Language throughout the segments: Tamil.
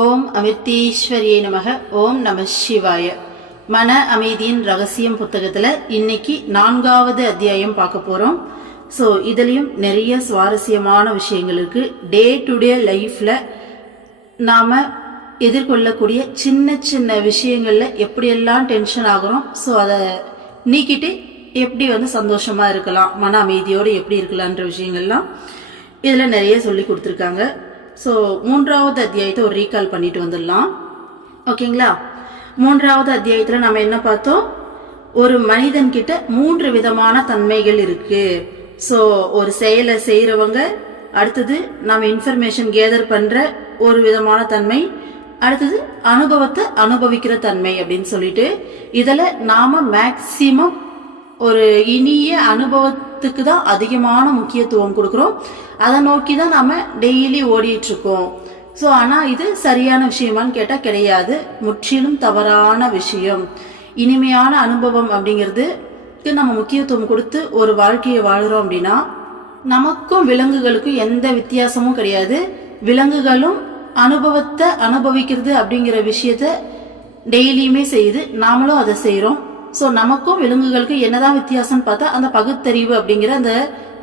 ஓம் அமிர்தீஸ்வரியே நமக. ஓம் நம சிவாய. மன அமைதியின் ரகசியம் புத்தகத்தில் இன்னைக்கு 4வது அத்தியாயம் பார்க்க போகிறோம். ஸோ இதுலேயும் நிறைய சுவாரஸ்யமான விஷயங்கள் இருக்குது. டே டு டே லைஃப்பில் நாம் எதிர்கொள்ளக்கூடிய சின்ன சின்ன விஷயங்களில் எப்படியெல்லாம் டென்ஷன் ஆகிறோம், ஸோ அதை நீக்கிட்டு எப்படி சந்தோஷமாக இருக்கலாம், மன அமைதியோடு எப்படி இருக்கலான்ற விஷயங்கள்லாம் இதில் நிறைய சொல்லி கொடுத்துருக்காங்க. ஸோ 3வது அத்தியாயத்தை ஒரு ரீகால் பண்ணிட்டு வந்துடலாம். ஓகேங்களா? 3வது அத்தியாயத்தில் நம்ம என்ன பார்த்தோம்? ஒரு மனிதன் கிட்ட 3 விதமான தன்மைகள் இருக்கு. ஸோ ஒரு செயலை செய்கிறவங்க, அடுத்தது நம்ம இன்ஃபர்மேஷன் கேதர் பண்ணுற ஒரு விதமான தன்மை, அடுத்தது அனுபவத்தை அனுபவிக்கிற தன்மை அப்படின்னு சொல்லிட்டு, இதில் நாம் மேக்சிமம் ஒரு இனிய அனுபவத்துக்கு தான் அதிகமான முக்கியத்துவம் கொடுக்குறோம். அதை நோக்கி தான் நம்ம டெய்லி ஓடிட்டு இருக்கோம். ஸோ ஆனால் இது சரியான விஷயமான்னு கேட்டால் கிடையாது, முற்றிலும் தவறான விஷயம். இனிமையான அனுபவம் அப்படிங்கிறதுக்கு நம்ம முக்கியத்துவம் கொடுத்து ஒரு வாழ்க்கையை வாழ்கிறோம் அப்படின்னா நமக்கும் விலங்குகளுக்கும் எந்த வித்தியாசமும் கிடையாது. விலங்குகளும் அனுபவத்தை அனுபவிக்கிறது அப்படிங்கிற விஷயத்த டெய்லியுமே செய்யுது, நாமளும் அதை செய்கிறோம். ஸோ நமக்கும் விலங்குகளுக்கு என்னதான் வித்தியாசம்னு பார்த்தா அந்த பகுத்தறிவு அப்படிங்கிற அந்த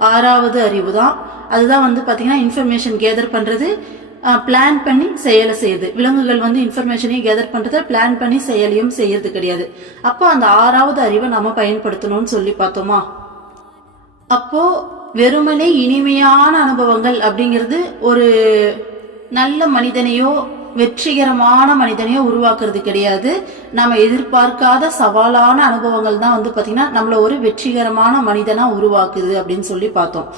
6வது அறிவு தான். அதுதான் பார்த்தீங்கன்னா இன்ஃபர்மேஷன் கேதர் பண்ணுறது, பிளான் பண்ணி செயலை செய்யுது. விலங்குகள் இன்ஃபர்மேஷனையும் கேதர் பண்ணுறத பிளான் பண்ணி செயலையும் செய்யறது கிடையாது. அப்போ அந்த 6வது அறிவை நம்ம பயன்படுத்தணும்னு சொல்லி பார்த்தோமா? அப்போ வெறுமனே இனிமையான அனுபவங்கள் அப்படிங்கிறது ஒரு நல்ல மனிதனையோ வெற்றிகரமான மனிதனையோ உருவாக்குறது கிடையாது. நம்ம எதிர்பார்க்காத சவாலான அனுபவங்கள் தான் பார்த்தீங்கன்னா நம்மள ஒரு வெற்றிகரமான மனிதனா உருவாக்குது அப்படின்னு சொல்லி பார்த்தோம்.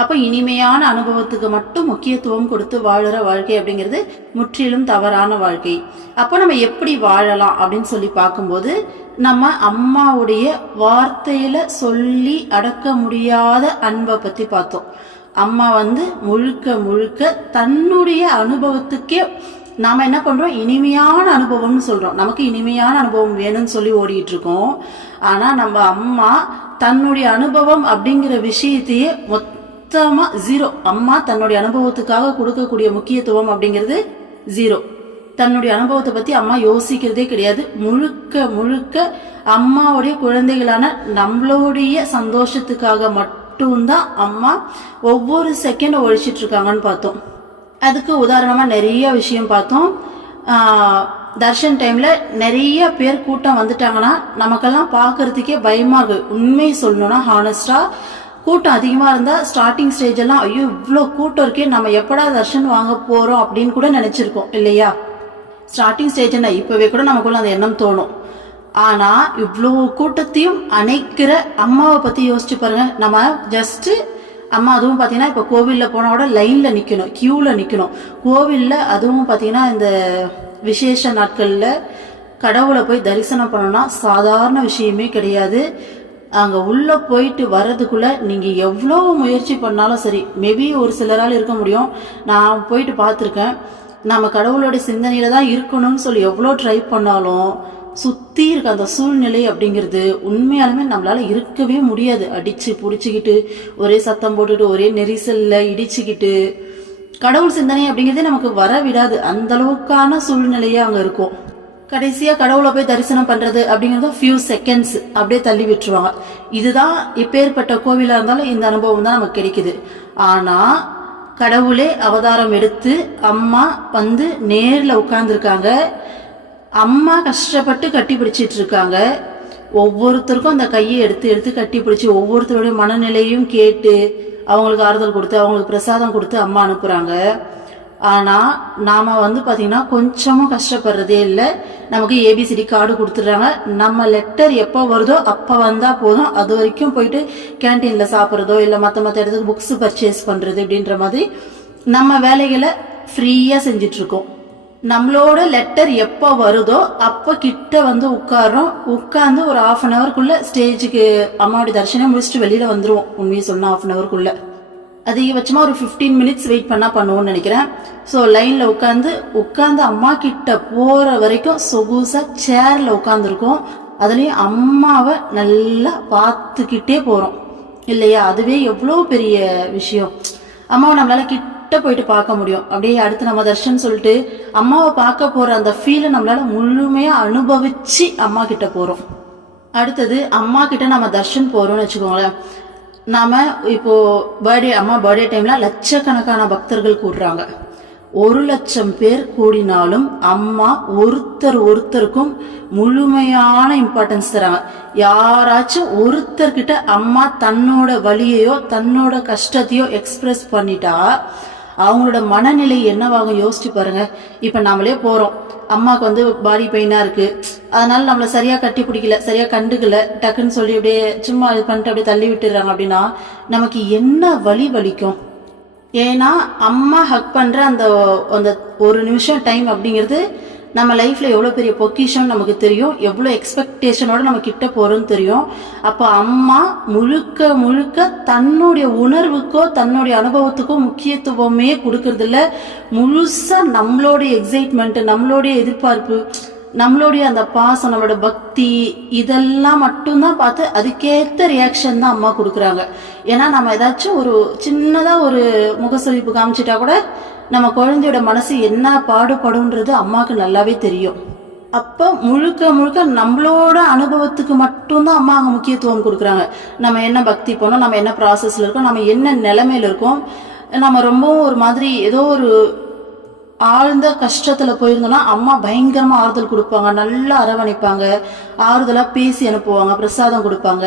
அப்போ இனிமையான அனுபவத்துக்கு மட்டும் முக்கியத்துவம் கொடுத்து வாழுற வாழ்க்கை அப்படிங்கிறது முற்றிலும் தவறான வாழ்க்கை. அப்போ நம்ம எப்படி வாழலாம் அப்படின்னு சொல்லி பார்க்கும்போது, நம்ம அம்மாவுடைய வார்த்தையில சொல்லி அடக்க முடியாத அன்பை பத்தி பார்த்தோம். அம்மா முழுக்க முழுக்க தன்னுடைய அனுபவத்துக்கே நாம என்ன பண்றோம், இனிமையான அனுபவம்னு சொல்றோம். நமக்கு இனிமையான அனுபவம் வேணும்னு சொல்லி ஓடிட்டு இருக்கோம். ஆனா நம்ம அம்மா தன்னுடைய அனுபவம் அப்படிங்கிற விஷயத்தையே மொத்தமா ஜீரோ. அம்மா தன்னுடைய அனுபவத்துக்காக கொடுக்கக்கூடிய முக்கியத்துவம் அப்படிங்கிறது ஜீரோ. தன்னுடைய அனுபவத்தை பத்தி அம்மா யோசிக்கிறதே கிடையாது. முழுக்க முழுக்க அம்மாவுடைய குழந்தைகளான நம்மளுடைய சந்தோஷத்துக்காக மட்டும்தான் அம்மா ஒவ்வொரு செகண்ட் ஒழிச்சிட்டு இருக்காங்கன்னு பார்த்தோம். அதுக்கு உதாரணமா நிறைய விஷயம் பார்த்தோம். தர்ஷன் டைம்ல நிறைய பேர் கூட்டம் வந்துட்டாங்கன்னா நமக்கெல்லாம் பார்க்கறதுக்கே பயமா இருக்கு. உண்மை சொல்லணும்னா ஹானஸ்டா, கூட்டம் அதிகமா இருந்தா ஸ்டார்டிங் ஸ்டேஜ் எல்லாம் ஐயோ இவ்வளோ கூட்டம் இருக்கே, நம்ம எப்படா தர்ஷன் வாங்க போறோம் அப்படின்னு கூட நினைச்சிருக்கோம் இல்லையா? ஸ்டார்டிங் ஸ்டேஜ் என்ன, இப்பவே கூட நமக்குள்ள அந்த எண்ணம் தோணும். ஆனா இவ்வளோ கூட்டத்தையும் அணைக்கிற அம்மாவை பத்தி யோசிச்சு பாருங்க. நம்ம ஜஸ்ட் அம்மா, அதுவும் பார்த்தீங்கன்னா இப்போ கோவிலில் போனோட லைனில் நிற்கணும், க்யூவில் நிற்கணும். கோவிலில் அதுவும் பார்த்தீங்கன்னா இந்த விசேஷ நாட்களில் கடவுளை போய் தரிசனம் பண்ணணும்னா சாதாரண விஷயமே கிடையாது. அங்கே உள்ளே போயிட்டு வர்றதுக்குள்ளே நீங்கள் எவ்வளோ முயற்சி பண்ணாலும் சரி, மேபி ஒரு சிலரால் இருக்க முடியும். நான் போயிட்டு பார்த்துருக்கேன். நம்ம கடவுளோட சிந்தனையில் தான் இருக்கணும்னு சொல்லி எவ்வளோ ட்ரை பண்ணாலும் சுற்றி இருக்க அந்த சூழ்நிலை அப்படிங்கிறது உண்மையாலுமே நம்மளால இருக்கவே முடியாது. அடிச்சு பிடிச்சிக்கிட்டு ஒரே சத்தம் போட்டுட்டு ஒரே நெரிசல்ல இடிச்சுக்கிட்டு கடவுள் சிந்தனை அப்படிங்கிறதே நமக்கு வர விடாது. அந்த அளவுக்கான சூழ்நிலையா அங்க இருக்கும். கடைசியா கடவுளை போய் தரிசனம் பண்றது அப்படிங்கிறது ஃபியூ செகண்ட்ஸ் அப்படியே தள்ளி விட்டுருவாங்க. இதுதான் எப்பேற்பட்ட கோவிலா இருந்தாலும் இந்த அனுபவம் தான் நமக்கு கிடைக்குது. ஆனா கடவுளே அவதாரம் எடுத்து அம்மா நேர்ல உட்கார்ந்துருக்காங்க. அம்மா கஷ்டப்பட்டு கட்டி பிடிச்சிட்டு இருக்காங்க. ஒவ்வொருத்தருக்கும் அந்த கையை எடுத்து எடுத்து கட்டி பிடிச்சி ஒவ்வொருத்தருடைய மனநிலையும் கேட்டு அவங்களுக்கு ஆறுதல் கொடுத்து அவங்களுக்கு பிரசாதம் கொடுத்து அம்மா அனுப்புறாங்க. ஆனா நாம பாத்தீங்கன்னா கொஞ்சமும் கஷ்டப்படுறதே இல்லை. நமக்கு ஏபிசிடி கார்டு கொடுத்துடுறாங்க. நம்ம லெட்டர் எப்போ வருதோ அப்போ வந்தா போதும். அது வரைக்கும் போயிட்டு கேன்டீன்ல சாப்பிட்றதோ இல்லை மற்ற இடத்துக்கு புக்ஸ் பர்ச்சேஸ் பண்றது அப்படின்ற மாதிரி நம்ம வேலைகளை ஃப்ரீயா செஞ்சிட்டு இருக்கோம். நம்மளோட லெட்டர் எப்போ வருதோ அப்போ கிட்ட உட்காரோம். உட்கார்ந்து ஒரு 1/2 ஹவருக்குள்ள ஸ்டேஜுக்கு அம்மாவுடைய தரிசனம் முடிச்சுட்டு வெளியில வந்துருவோம். உண்மையை சொன்னா 1/2 ஹவருக்குள்ள, அதிகபட்சமா ஒரு 15 மினிட்ஸ் வெயிட் பண்ணா பண்ணுவோம்னு நினைக்கிறேன். ஸோ லைன்ல உட்கார்ந்து அம்மா கிட்ட போற வரைக்கும் சொகுசா சேர்ல உட்காந்துருக்கோம். அதுலயும் அம்மாவை நல்லா பார்த்துக்கிட்டே போறோம் இல்லையா? அதுவே எவ்வளோ பெரிய விஷயம். அம்மாவை நம்மளால கிட்ட போயிட்டு பார்க்க முடியும். அப்படியே அடுத்து நம்ம தர்ஷன் சொல்லிட்டு அம்மாவை பார்க்க போற அந்த ஃபீலை நம்மளால முழுமையா அனுபவிச்சு அம்மா கிட்ட போறோம். அடுத்தது அம்மா கிட்ட நம்ம தர்ஷன் போறோம்னு வச்சுக்கோங்களேன். நாம இப்போ அம்மா பர்த்டே டைம்ல லட்சக்கணக்கான பக்தர்கள் கூடுறாங்க. 1,00,000 பேர் கூடினாலும் அம்மா ஒருத்தருக்கும் முழுமையான இம்பார்ட்டன்ஸ் தராங்க. யாராச்சும் ஒருத்தர்கிட்ட அம்மா தன்னோட வலியையோ தன்னோட கஷ்டத்தையோ எக்ஸ்பிரஸ் பண்ணிட்டா அவங்களோட மனநிலை என்னவாகும் யோசிச்சு பாருங்க. இப்ப நாமளே போறோம், அம்மாவுக்கு வந்து பாடி பெயினா இருக்கு, அதனால நம்மள சரியா கட்டி பிடிக்கல, சரியா கண்டுக்கல, டக்குன்னு சொல்லி அப்படியே சும்மா இது பண்ணிட்டு அப்படியே தள்ளி விட்டுறாங்க அப்படின்னா நமக்கு என்ன வலிக்கும்? ஏன்னா அம்மா ஹக் பண்ற அந்த அந்த ஒரு நிமிஷம் டைம் அப்படிங்கிறது நம்ம லைஃப்ல எவ்வளவு பெரிய பொக்கிஷம் நமக்கு தெரியும், எவ்வளவு எக்ஸ்பெக்டேஷனோட நம்ம கிட்ட போறோம்னு தெரியும். அப்ப அம்மா முழுக்க தன்னுடைய உணர்வுக்கோ தன்னுடைய அனுபவத்துக்கோ முக்கியத்துவமே கொடுக்கறது இல்ல. முழுசா நம்மளுடைய எக்ஸைட்மெண்ட், நம்மளுடைய எதிர்பார்ப்பு, நம்மளுடைய அந்த பாசம், நம்மளோட பக்தி இதெல்லாம் மட்டும்தான் பார்த்து அதுக்கேற்ற ரியாக்ஷன் தான் அம்மா கொடுக்குறாங்க. ஏன்னா நம்ம ஏதாச்சும் ஒரு சின்னதா ஒரு முகசொலிப்பு காமிச்சிட்டா கூட நம்ம குழந்தையோட மனசு என்ன பாடுபடும்ன்றது அம்மாவுக்கு நல்லாவே தெரியும். அப்ப முழுக்க நம்மளோட அனுபவத்துக்கு மட்டும்தான் அம்மா அங்க முக்கியத்துவம் கொடுக்குறாங்க. நம்ம என்ன பக்தி போனோம், நம்ம என்ன ப்ராசஸ்ல இருக்கோம், நம்ம என்ன நிலைமையில இருக்கோம், நம்ம ரொம்பவும் ஒரு மாதிரி ஏதோ ஒரு ஆழ்ந்த கஷ்டத்துல போயிருந்தோம்னா அம்மா பயங்கரமா ஆறுதல் கொடுப்பாங்க, நல்லா அரவணைப்பாங்க, ஆறுதலா பேசி அனுப்புவாங்க, பிரசாதம் கொடுப்பாங்க.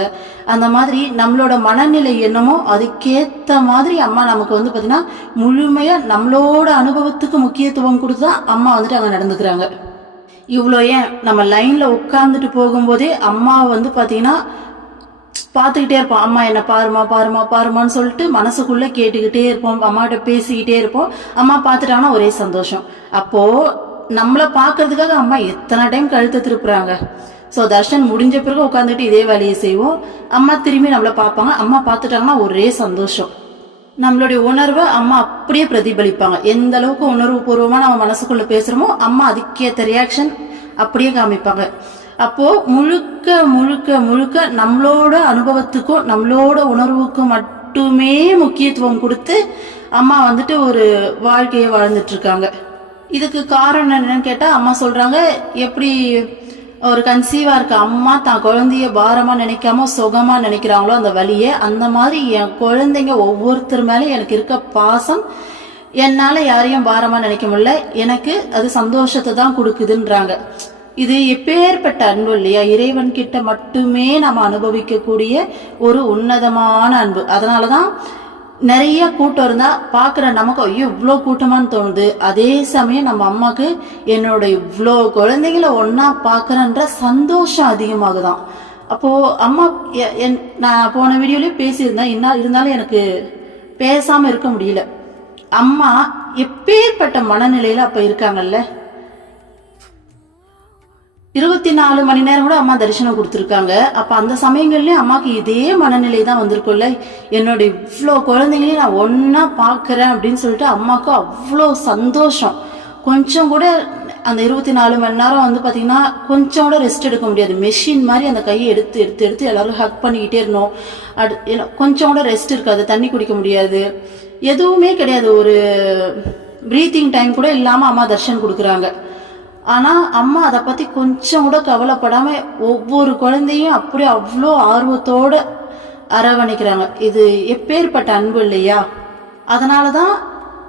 அந்த மாதிரி நம்மளோட மனநிலை என்னமோ அதுக்கேத்த மாதிரி அம்மா நமக்கு வந்து பாத்தீங்கன்னா முழுமையா நம்மளோட அனுபவத்துக்கு முக்கியத்துவம் கொடுத்துதான் அம்மா வந்துட்டு அங்க நடந்துக்கிறாங்க. இவ்வளோ ஏன் நம்ம லைன்ல உட்கார்ந்துட்டு போகும்போதே அம்மா வந்து பாத்தீங்கன்னா பார்த்துக்கிட்டே இருப்போம். அம்மா என்ன பாருமான்னு சொல்லிட்டு மனசுக்குள்ள கேட்டுக்கிட்டே இருப்போம், அம்மாட்ட பேசிக்கிட்டே இருப்போம். அம்மா பார்த்துட்டாங்கன்னா ஒரே சந்தோஷம். அப்போ நம்மளை பார்க்கறதுக்காக அம்மா எத்தனை டைம் கழுத்தை திருப்புறாங்க. ஸோ தர்ஷன் முடிஞ்ச பிறகு உட்காந்துட்டு இதே வேலையை செய்வோம். அம்மா திரும்பி நம்மளை பார்ப்பாங்க. அம்மா பார்த்துட்டாங்கன்னா ஒரே சந்தோஷம். நம்மளுடைய உணர்வை அம்மா அப்படியே பிரதிபலிப்பாங்க. எந்த அளவுக்கு உணர்வு பூர்வமா நம்ம மனசுக்குள்ள பேசுறோமோ அம்மா அதுக்கேற்ற ரியாக்ஷன் அப்படியே காமிப்பாங்க. அப்போ முழுக்க நம்மளோட அனுபவத்துக்கும் நம்மளோட உணர்வுக்கும் மட்டுமே முக்கியத்துவம் கொடுத்து அம்மா வந்துட்டு ஒரு வாழ்க்கையை வாழ்ந்துட்டு இருக்காங்க. இதுக்கு காரணம் என்னன்னு கேட்டா அம்மா சொல்றாங்க, எப்படி ஒரு கன்சீவா இருக்க அம்மா தான் குழந்தைய பாரமா நினைக்காம சுகமா நினைக்கிறாங்களோ அந்த வலியை, அந்த மாதிரி என் குழந்தைங்க ஒவ்வொருத்தர் மேலே எனக்கு இருக்க பாசம் என்னால யாரையும் பாரமா நினைக்க முடியல, எனக்கு அது சந்தோஷத்தை தான் கொடுக்குதுன்றாங்க. இது எப்பேற்பட்ட அன்பு இல்லையா? இறைவன் கிட்ட மட்டுமே நம்ம அனுபவிக்கக்கூடிய ஒரு உன்னதமான அன்பு. அதனாலதான் நிறைய கூட்டம் இருந்தா பாக்குற நமக்கு ஐயோ இவ்வளோ கூட்டமானு தோணுது. அதே சமயம் நம்ம அம்மாக்கு என்னோட இவ்வளோ குழந்தைங்கள ஒன்னா பாக்குறன்ற சந்தோஷம் அதிகமாகுதான். அப்போ அம்மா நான் போன வீடியோலயும் பேசியிருந்தேன், இருந்தாலும் எனக்கு பேசாம இருக்க முடியல. அம்மா எப்பேற்பட்ட மனநிலையில அப்ப இருக்காங்கல்ல. 24 மணி நேரம் கூட அம்மா தரிசனம் கொடுத்துருக்காங்க. அப்ப அந்த சமயங்கள்லயும் அம்மாக்கு இதே மனநிலை தான் வந்திருக்கும்ல. என்னோட இவ்வளோ குழந்தைங்களையும் நான் ஒன்னா பாக்குறேன் அப்படின்னு சொல்லிட்டு அம்மாவுக்கு அவ்வளோ சந்தோஷம். கொஞ்சம் கூட அந்த 24 மணி நேரம் வந்து பாத்தீங்கன்னா கொஞ்சம் கூட ரெஸ்ட் எடுக்க முடியாது. மெஷின் மாதிரி அந்த கையை எடுத்து எல்லாரும் ஹக் பண்ணிக்கிட்டே இருந்தோம். கொஞ்சம் கூட ரெஸ்ட் இருக்காது, தண்ணி குடிக்க முடியாது, எதுவுமே கிடையாது. ஒரு பிரீத்திங் டைம் கூட இல்லாம அம்மா தரிசனம் கொடுக்குறாங்க. ஆனா அம்மா அதை பத்தி கொஞ்சம் கூட கவலைப்படாம ஒவ்வொரு குழந்தையும் அப்படியே அவ்வளோ ஆர்வத்தோட அரவணைக்கிறாங்க. இது எப்பேற்பட்ட அன்பு இல்லையா? அதனாலதான்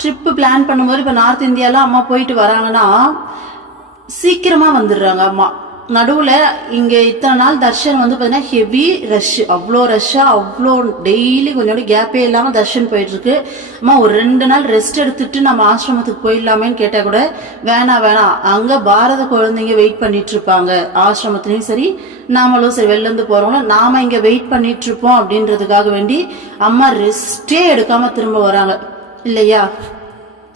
ட்ரிப்பு பிளான் பண்ணும்போது இப்ப நார்த் இந்தியால அம்மா போயிட்டு வராங்கன்னா சீக்கிரமா வந்துடுறாங்க அம்மா. நடுவுல இங்க இத்தனை நாள் தர்ஷன் வந்து பாத்தீங்கன்னா ஹெவி ரஷ், அவ்வளோ ரஷ்ஷா, அவ்வளோ டெய்லி கொஞ்சோட கேப்பே இல்லாம தர்ஷன் போயிட்டு இருக்கு. அம்மா ஒரு 2 நாள் ரெஸ்ட் எடுத்துட்டு நம்ம ஆசிரமத்துக்கு போயிடலாமேன்னு கேட்டா கூட வேணாம், அங்க பாரத குழந்தைங்க வெயிட் பண்ணிட்டு இருப்பாங்க, ஆசிரமத்திலயும் சரி நாமளும் சரி வெளில இருந்து போறவங்கள நாம இங்க வெயிட் பண்ணிட்டு இருப்போம் அப்படின்றதுக்காக வேண்டி அம்மா ரெஸ்டே எடுக்காம திரும்ப வராங்க இல்லையா?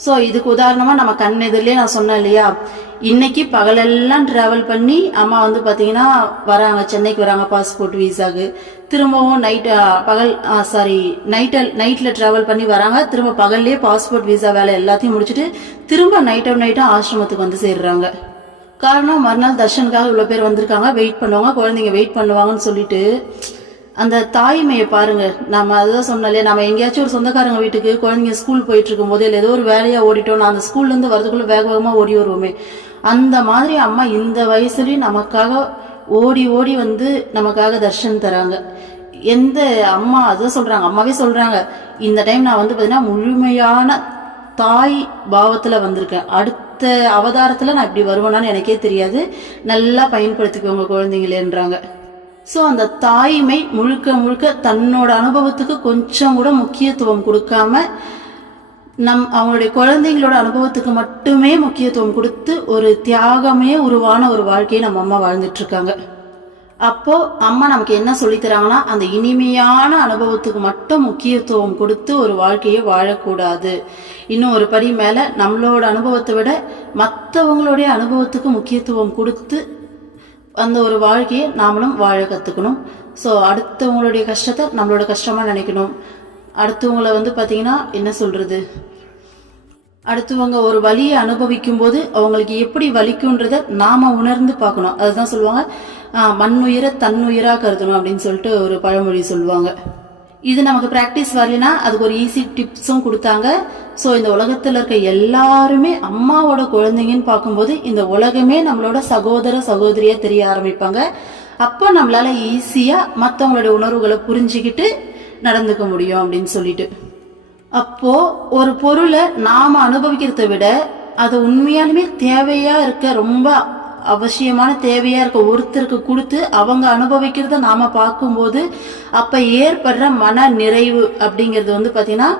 ஸோ இதுக்கு உதாரணமா நம்ம கண் எதிரிலே நான் சொன்னேன் இல்லையா, இன்னைக்கு பகலெல்லாம் டிராவல் பண்ணி அம்மா வந்து பாத்தீங்கன்னா வராங்க, சென்னைக்கு வராங்க பாஸ்போர்ட் வீசாக்கு. திரும்பவும் நைட்ல டிராவல் பண்ணி வராங்க. திரும்ப பகல்லே பாஸ்போர்ட் வீசா வேலை எல்லாத்தையும் முடிச்சுட்டு திரும்ப நைட்டும் ஆசிரமத்துக்கு வந்து சேர்றாங்க. காரணம் மறுநாள் தர்ஷனுக்காக இவ்வளவு பேர் வந்திருக்காங்க, வெயிட் பண்ணுவாங்க, குழந்தைங்க வெயிட் பண்ணுவாங்கன்னு சொல்லிட்டு அந்த தாய்மையை பாருங்க. நம்ம அதான் சொன்னாலே, நம்ம எங்கேயாச்சும் ஒரு சொந்தக்காரங்க வீட்டுக்கு குழந்தைங்க ஸ்கூல் போயிட்டு இருக்கும் போது இல்லை ஏதோ ஒரு வேலையா ஓடிட்டோம், நான் அந்த ஸ்கூல்ல இருந்து வரதுக்குள்ள வேக வேகமா ஓடி வருவோமே, அந்த மாதிரி அம்மா இந்த வயசுலயும் நமக்காக ஓடி ஓடி வந்து நமக்காக தர்ஷன் தராங்க. எந்த அம்மா அதான் சொல்றாங்க, அம்மாவே சொல்றாங்க, இந்த டைம் நான் வந்து பாத்தீங்கன்னா முழுமையான தாய் பாவத்துல வந்திருக்கேன், அடுத்த அவதாரத்துல நான் இப்படி வருவேனான்னு எனக்கே தெரியாது, நல்லா பயன்படுத்திக்கோங்க குழந்தைங்களேன்றாங்க. ஸோ அந்த தாய்மை முழுக்க முழுக்க தன்னோட அனுபவத்துக்கு கொஞ்சம் கூட முக்கியத்துவம் கொடுக்காம அவங்களுடைய குழந்தைங்களோட அனுபவத்துக்கு மட்டுமே முக்கியத்துவம் கொடுத்து ஒரு தியாகமே உருவான ஒரு வாழ்க்கையை நம்ம அம்மா வாழ்ந்துட்டு இருக்காங்க. அப்போ அம்மா நமக்கு என்ன சொல்லித்தராங்கன்னா, அந்த இனிமையான அனுபவத்துக்கு மட்டும் முக்கியத்துவம் கொடுத்து ஒரு வாழ்க்கையை வாழக்கூடாது, இன்னும் ஒரு படி மேல நம்மளோட அனுபவத்தை விட மற்றவங்களுடைய அனுபவத்துக்கு முக்கியத்துவம் கொடுத்து அந்த ஒரு வாழ்க்கையை நாமளும் வாழ கற்றுக்கணும். ஸோ அடுத்தவங்களுடைய கஷ்டத்தை நம்மளோட கஷ்டமாக நினைக்கணும். அடுத்தவங்களை வந்து பார்த்தீங்கன்னா என்ன சொல்கிறது, அடுத்தவங்க ஒரு வலியை அனுபவிக்கும் போது அவங்களுக்கு எப்படி வலிக்குன்றத நாம உணர்ந்து பார்க்கணும். அதுதான் சொல்லுவாங்க, மண்ணுயிரை தன்னுயிராக கருதணும் அப்படின்னு சொல்லிட்டு ஒரு பழமொழி சொல்லுவாங்க. இது நமக்கு ப்ராக்டிஸ் வரலைன்னா அதுக்கு ஒரு ஈஸி டிப்ஸும் கொடுத்தாங்க. ஸோ இந்த உலகத்தில் இருக்க எல்லாருமே அம்மாவோட குழந்தைங்கன்னு பார்க்கும்போது இந்த உலகமே நம்மளோட சகோதர சகோதரியா தெரிய ஆரம்பிப்பாங்க. அப்போ நம்மளால ஈஸியா மற்றவங்களோட உணர்வுகளை புரிஞ்சுக்கிட்டு நடந்துக்க முடியும் அப்படின்னு சொல்லிட்டு. அப்போ ஒரு பொருளை நாம அனுபவிக்கிறத விட அது உண்மையாலுமே தேவையா இருக்க, ரொம்ப அவசியமான தேவையா இருக்க ஒருத்தருக்கு கொடுத்து அவங்க அனுபவிக்கிறத நாம பார்க்கும்போது அப்ப ஏற்படுற மன நிறைவு அப்படிங்கிறது வந்து பாத்தீங்கன்னா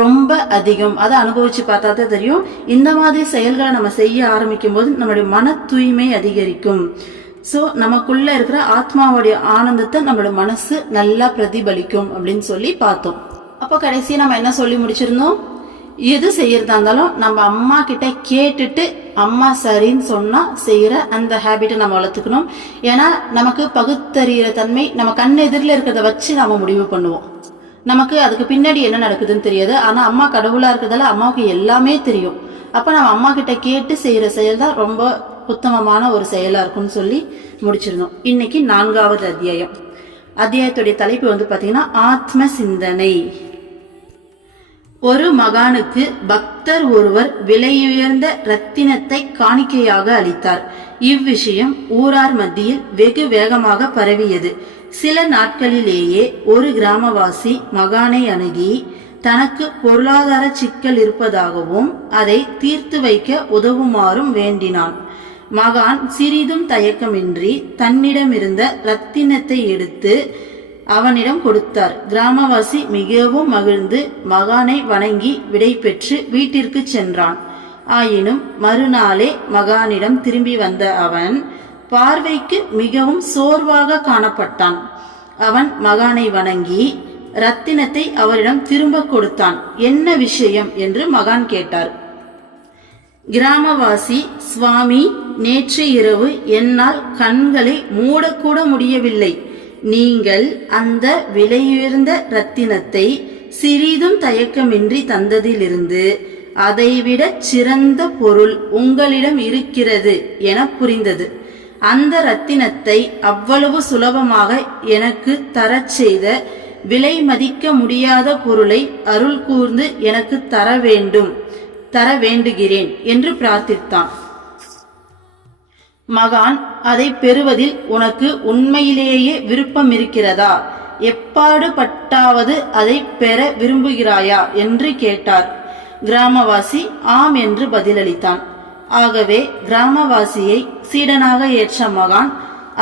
ரொம்ப அதிகம். அதை அனுபவிச்சு பார்த்தா தான் தெரியும். இந்த மாதிரி செயல்களை நம்ம செய்ய ஆரம்பிக்கும் போது நம்மளுடைய மன தூய்மை அதிகரிக்கும். ஸோ நமக்குள்ள இருக்கிற ஆத்மாவுடைய ஆனந்தத்தை நம்மளோட மனசு நல்லா பிரதிபலிக்கும் அப்படின்னு சொல்லி பார்த்தோம். அப்போ கடைசி நம்ம என்ன சொல்லி முடிச்சிருந்தோம், எது செய்யறதா இருந்தாலும் நம்ம அம்மா கிட்ட கேட்டுட்டு அம்மா சரின்னு சொன்னா செய்யற அந்த ஹேபிட்டை நம்ம வளர்த்துக்கணும். ஏன்னா நமக்கு பகுத்தறிகிற தன்மை, நம்ம கண் எதிரில் இருக்கிறத வச்சு நம்ம முடிவு பண்ணுவோம். நமக்கு அதுக்கு பின்னாடி என்ன நடக்குதுன்னு தெரியாது. ஆனா அம்மா கடவுளா இருக்கிறதால அம்மாவுக்கு எல்லாமே தெரியும். அப்ப நம்ம அம்மா கிட்ட கேட்டு செய்யற செயல் தான் ரொம்ப உத்தமமான ஒரு செயலா இருக்கும்னு சொல்லி முடிச்சிருந்தோம். இன்னைக்கு 4வது அத்தியாயம். அத்தியாயத்துடைய தலைப்பு வந்து பாத்தீங்கன்னா ஆத்ம சிந்தனை. ஒரு மகானுக்கு பக்தர் ஒருவர் விலையுயர்ந்த ரத்தினத்தை காணிக்கையாக அளித்தார். இவ்விஷயம் ஊரார் மத்தியில் வெகு வேகமாக பரவியது. சில நாட்களிலேயே ஒரு கிராமவாசி மகானை அணுகி தனக்கு பொருளாதார சிக்கல் இருப்பதாகவும் அதை தீர்த்து வைக்க உதவுமாறும் வேண்டினான். மகான் சிறிதும் தயக்கமின்றி தன்னிடமிருந்த ரத்தினத்தை எடுத்து அவனிடம் கொடுத்தார். கிராமவாசி மிகவும் மகிழ்ந்து மகானை வணங்கி விடை பெற்று வீட்டிற்கு சென்றான். ஆயினும் மறுநாளே மகானிடம் திரும்பி வந்த அவன் பார்வைக்கு மிகவும் சோர்வாக காணப்பட்டான். அவன் மகானை வணங்கி ரத்தினத்தை அவரிடம் திரும்ப கொடுத்தான். என்ன விஷயம் என்று மகான் கேட்டார். கிராமவாசி, சுவாமி, நேற்று இரவு என்னால் கண்களை மூடக்கூட முடியவில்லை. நீங்கள் அந்த விலையுயர்ந்த ரத்தினத்தை சிறிதும் தயக்கமின்றி தந்ததிலிருந்து அதைவிட சிறந்த பொருள் உங்களிடம் இருக்கிறது என புரிந்தது. அந்த ரத்தினத்தை அவ்வளவு சுலபமாக எனக்கு தரச் செய்த விலை மதிக்க முடியாத பொருளை அருள் கூர்ந்து எனக்கு தர வேண்டுகிறேன் என்று பிரார்த்தித்தான். மகான், அதை பெறுவதில் உனக்கு உண்மையிலேயே விருப்பம் இருக்கிறதா? எப்பாடுபட்டாவது அதை பெற விரும்புகிறாயா என்று கேட்டார். கிராமவாசி ஆம் என்று பதிலளித்தான். ஆகவே கிராமவாசியை சீடனாக ஏற்ற மகான்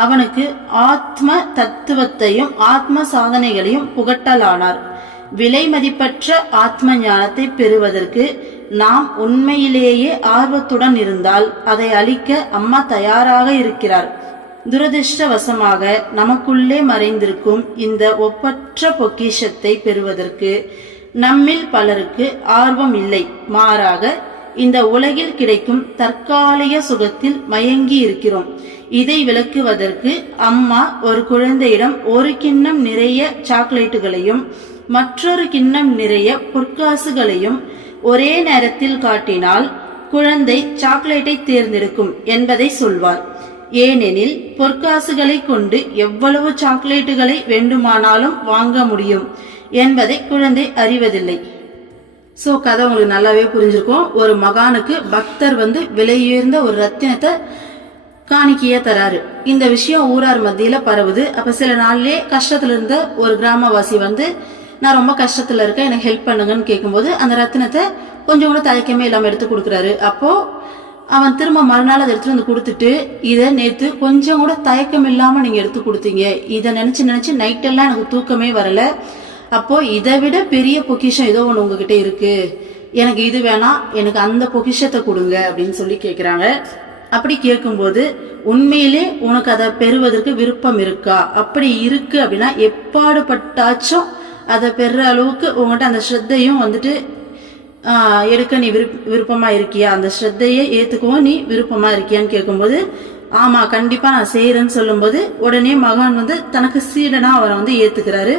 அவனுக்கு ஆத்ம தத்துவத்தையும் ஆத்ம சாதனைகளையும் புகட்டலானார். விலை மதிப்பற்ற ஆத்ம ஞானத்தை பெறுவதற்கு நாம் உண்மையிலேயே ஆர்வத்துடன் இருந்தால் அதை அளிக்க அம்மா தயாராக இருக்கிறார். துரதிருஷ்டவசமாக நமக்குள்ளே மறைந்திருக்கும் இந்த ஒப்பற்ற பொக்கிஷத்தை பெறுவதற்கு நம்மில் பலருக்கு ஆர்வம் இல்லை. மாறாக இந்த உலகில் கிடைக்கும் தற்காலிக சுகத்தில் மயங்கி இருக்கிறோம். இதை விளக்குவதற்கு அம்மா ஒரு குழந்தையிடம் ஒரு கிண்ணம் நிறைய சாக்லேட்டுகளையும் மற்றொரு கிண்ணம் நிறைய பொற்காசுகளையும் ஒரே நேரத்தில் காட்டினால் குழந்தை சாக்லேட்டை தேர்ந்தெடுக்கும் என்பதை சொல்வார். ஏனெனில் பொற்காசுகளை கொண்டு எவ்வளவு சாக்லேட்டுகளை வேண்டுமானாலும் வாங்க முடியும் என்பதை குழந்தை அறிவதில்லை. சோ கதை உங்களுக்கு நல்லாவே புரிஞ்சிருக்கும். ஒரு மகானுக்கு பக்தர் விலையுயர்ந்த ஒரு ரத்தினத்தை காணிக்கையா தராரு. இந்த விஷயம் ஊரார் மத்தியில பரவுது. அப்ப சில நாள்லயே கஷ்டத்துல இருந்த ஒரு கிராமவாசி நான் ரொம்ப கஷ்டத்துல இருக்கேன், எனக்கு ஹெல்ப் பண்ணுங்கன்னு கேட்கும்போது அந்த ரத்தினத்தை கொஞ்சம் கூட தயக்கமே இல்லாம எடுத்து கொடுக்குறாரு. அப்போ அவன் திரும்ப மறுநாள் அதை எடுத்துட்டு கொடுத்துட்டு, இதை நேத்து கொஞ்சம் கூட தயக்கம் இல்லாம நீங்க எடுத்து கொடுத்தீங்க, இதை நினைச்சு நைட்டெல்லாம் எனக்கு தூக்கமே வரல, அப்போ இதை விட பெரிய பொக்கிஷம் ஏதோ ஒண்ணு உங்ககிட்ட இருக்கு, எனக்கு இது வேணாம், எனக்கு அந்த பொக்கிஷத்தை கொடுங்க அப்படின்னு சொல்லி கேக்குறாங்க. அப்படி கேட்கும்போது உண்மையிலே உனக்கு அதை பெறுவதற்கு விருப்பம் இருக்கா? அப்படி இருக்கு அப்படின்னா எப்பாடுபட்டாச்சும் அதை பெற அளவுக்கு உங்ககிட்ட அந்த ஸ்ரத்தையும் எடுக்க நீ விருப்பமா இருக்கியா, அந்த ஸ்ரத்தையை ஏத்துக்கவும் நீ விருப்பமா இருக்கியான்னு கேட்கும்போது ஆமா கண்டிப்பா நான் செய்யறேன்னு சொல்லும்போது உடனே மகான் தனக்கு சீடனா அவரை ஏத்துக்கிறாரு.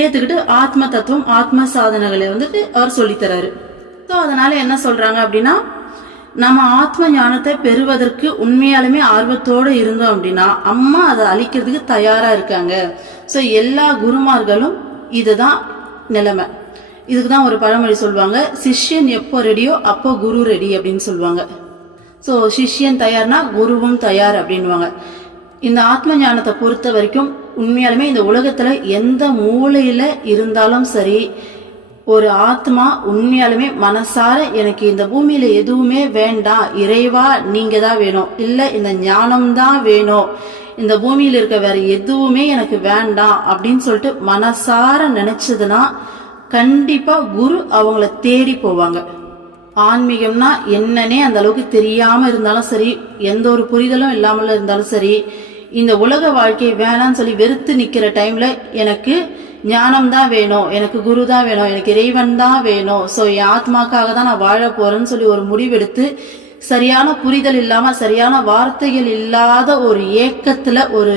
ஏத்துக்கிட்டு ஆத்ம தத்துவம் ஆத்ம சாதனைகளை அவர் சொல்லித்தராரு. ஸோ அதனால என்ன சொல்றாங்க அப்படின்னா, நம்ம ஆத்ம ஞானத்தை பெறுவதற்கு உண்மையாலுமே ஆர்வத்தோடு இருந்தோம் அப்படின்னா அம்மா அதை அழிக்கிறதுக்கு தயாரா இருக்காங்க. ஸோ எல்லா குருமார்களும் இதுதான் நிலைமை. இதுக்குதான் ஒரு பழமொழி சொல்லுவாங்க, சிஷ்யன் எப்போ ரெடியோ அப்போ குரு ரெடி அப்படின்னு சொல்லுவாங்க. ஸோ சிஷ்யன் தயார்னா குருவும் தயார் அப்படின்வாங்க. இந்த ஆத்ம ஞானத்தை பொறுத்த வரைக்கும் உண்மையாலுமே இந்த உலகத்துல எந்த மூலையில இருந்தாலும் சரி, ஒரு ஆத்மா உண்மையாலுமே மனசார எனக்கு இந்த பூமியில எதுவுமே வேண்டாம், இறைவா நீங்க தான் வேணும், இல்ல இந்த ஞானம் தான் வேணும், இந்த பூமியில இருக்க வேற எதுவுமே எனக்கு வேண்டாம் அப்படின்னு சொல்லிட்டு மனசார நினைச்சதுன்னா கண்டிப்பா குரு அவங்கள தேடி போவாங்க. ஆன்மீகம்னா என்னன்னே அந்த அளவுக்கு தெரியாம இருந்தாலும் சரி, எந்த ஒரு புரிதலும் இல்லாமல் இருந்தாலும் சரி, இந்த உலக வாழ்க்கை வேணான்னு சொல்லி வெறுத்து நிக்கிற டைம்ல எனக்கு ஞானம் தான் வேணும், எனக்கு குரு தான் வேணும், எனக்கு இறைவன் தான் வேணும், சோ என் ஆத்மாக்காக தான் நான் வாழ போறேன்னு சொல்லி ஒரு முடிவெடுத்து சரியான புரிதல் இல்லாம சரியான வார்த்தைகள் இல்லாத ஒரு ஏக்கத்துல ஒரு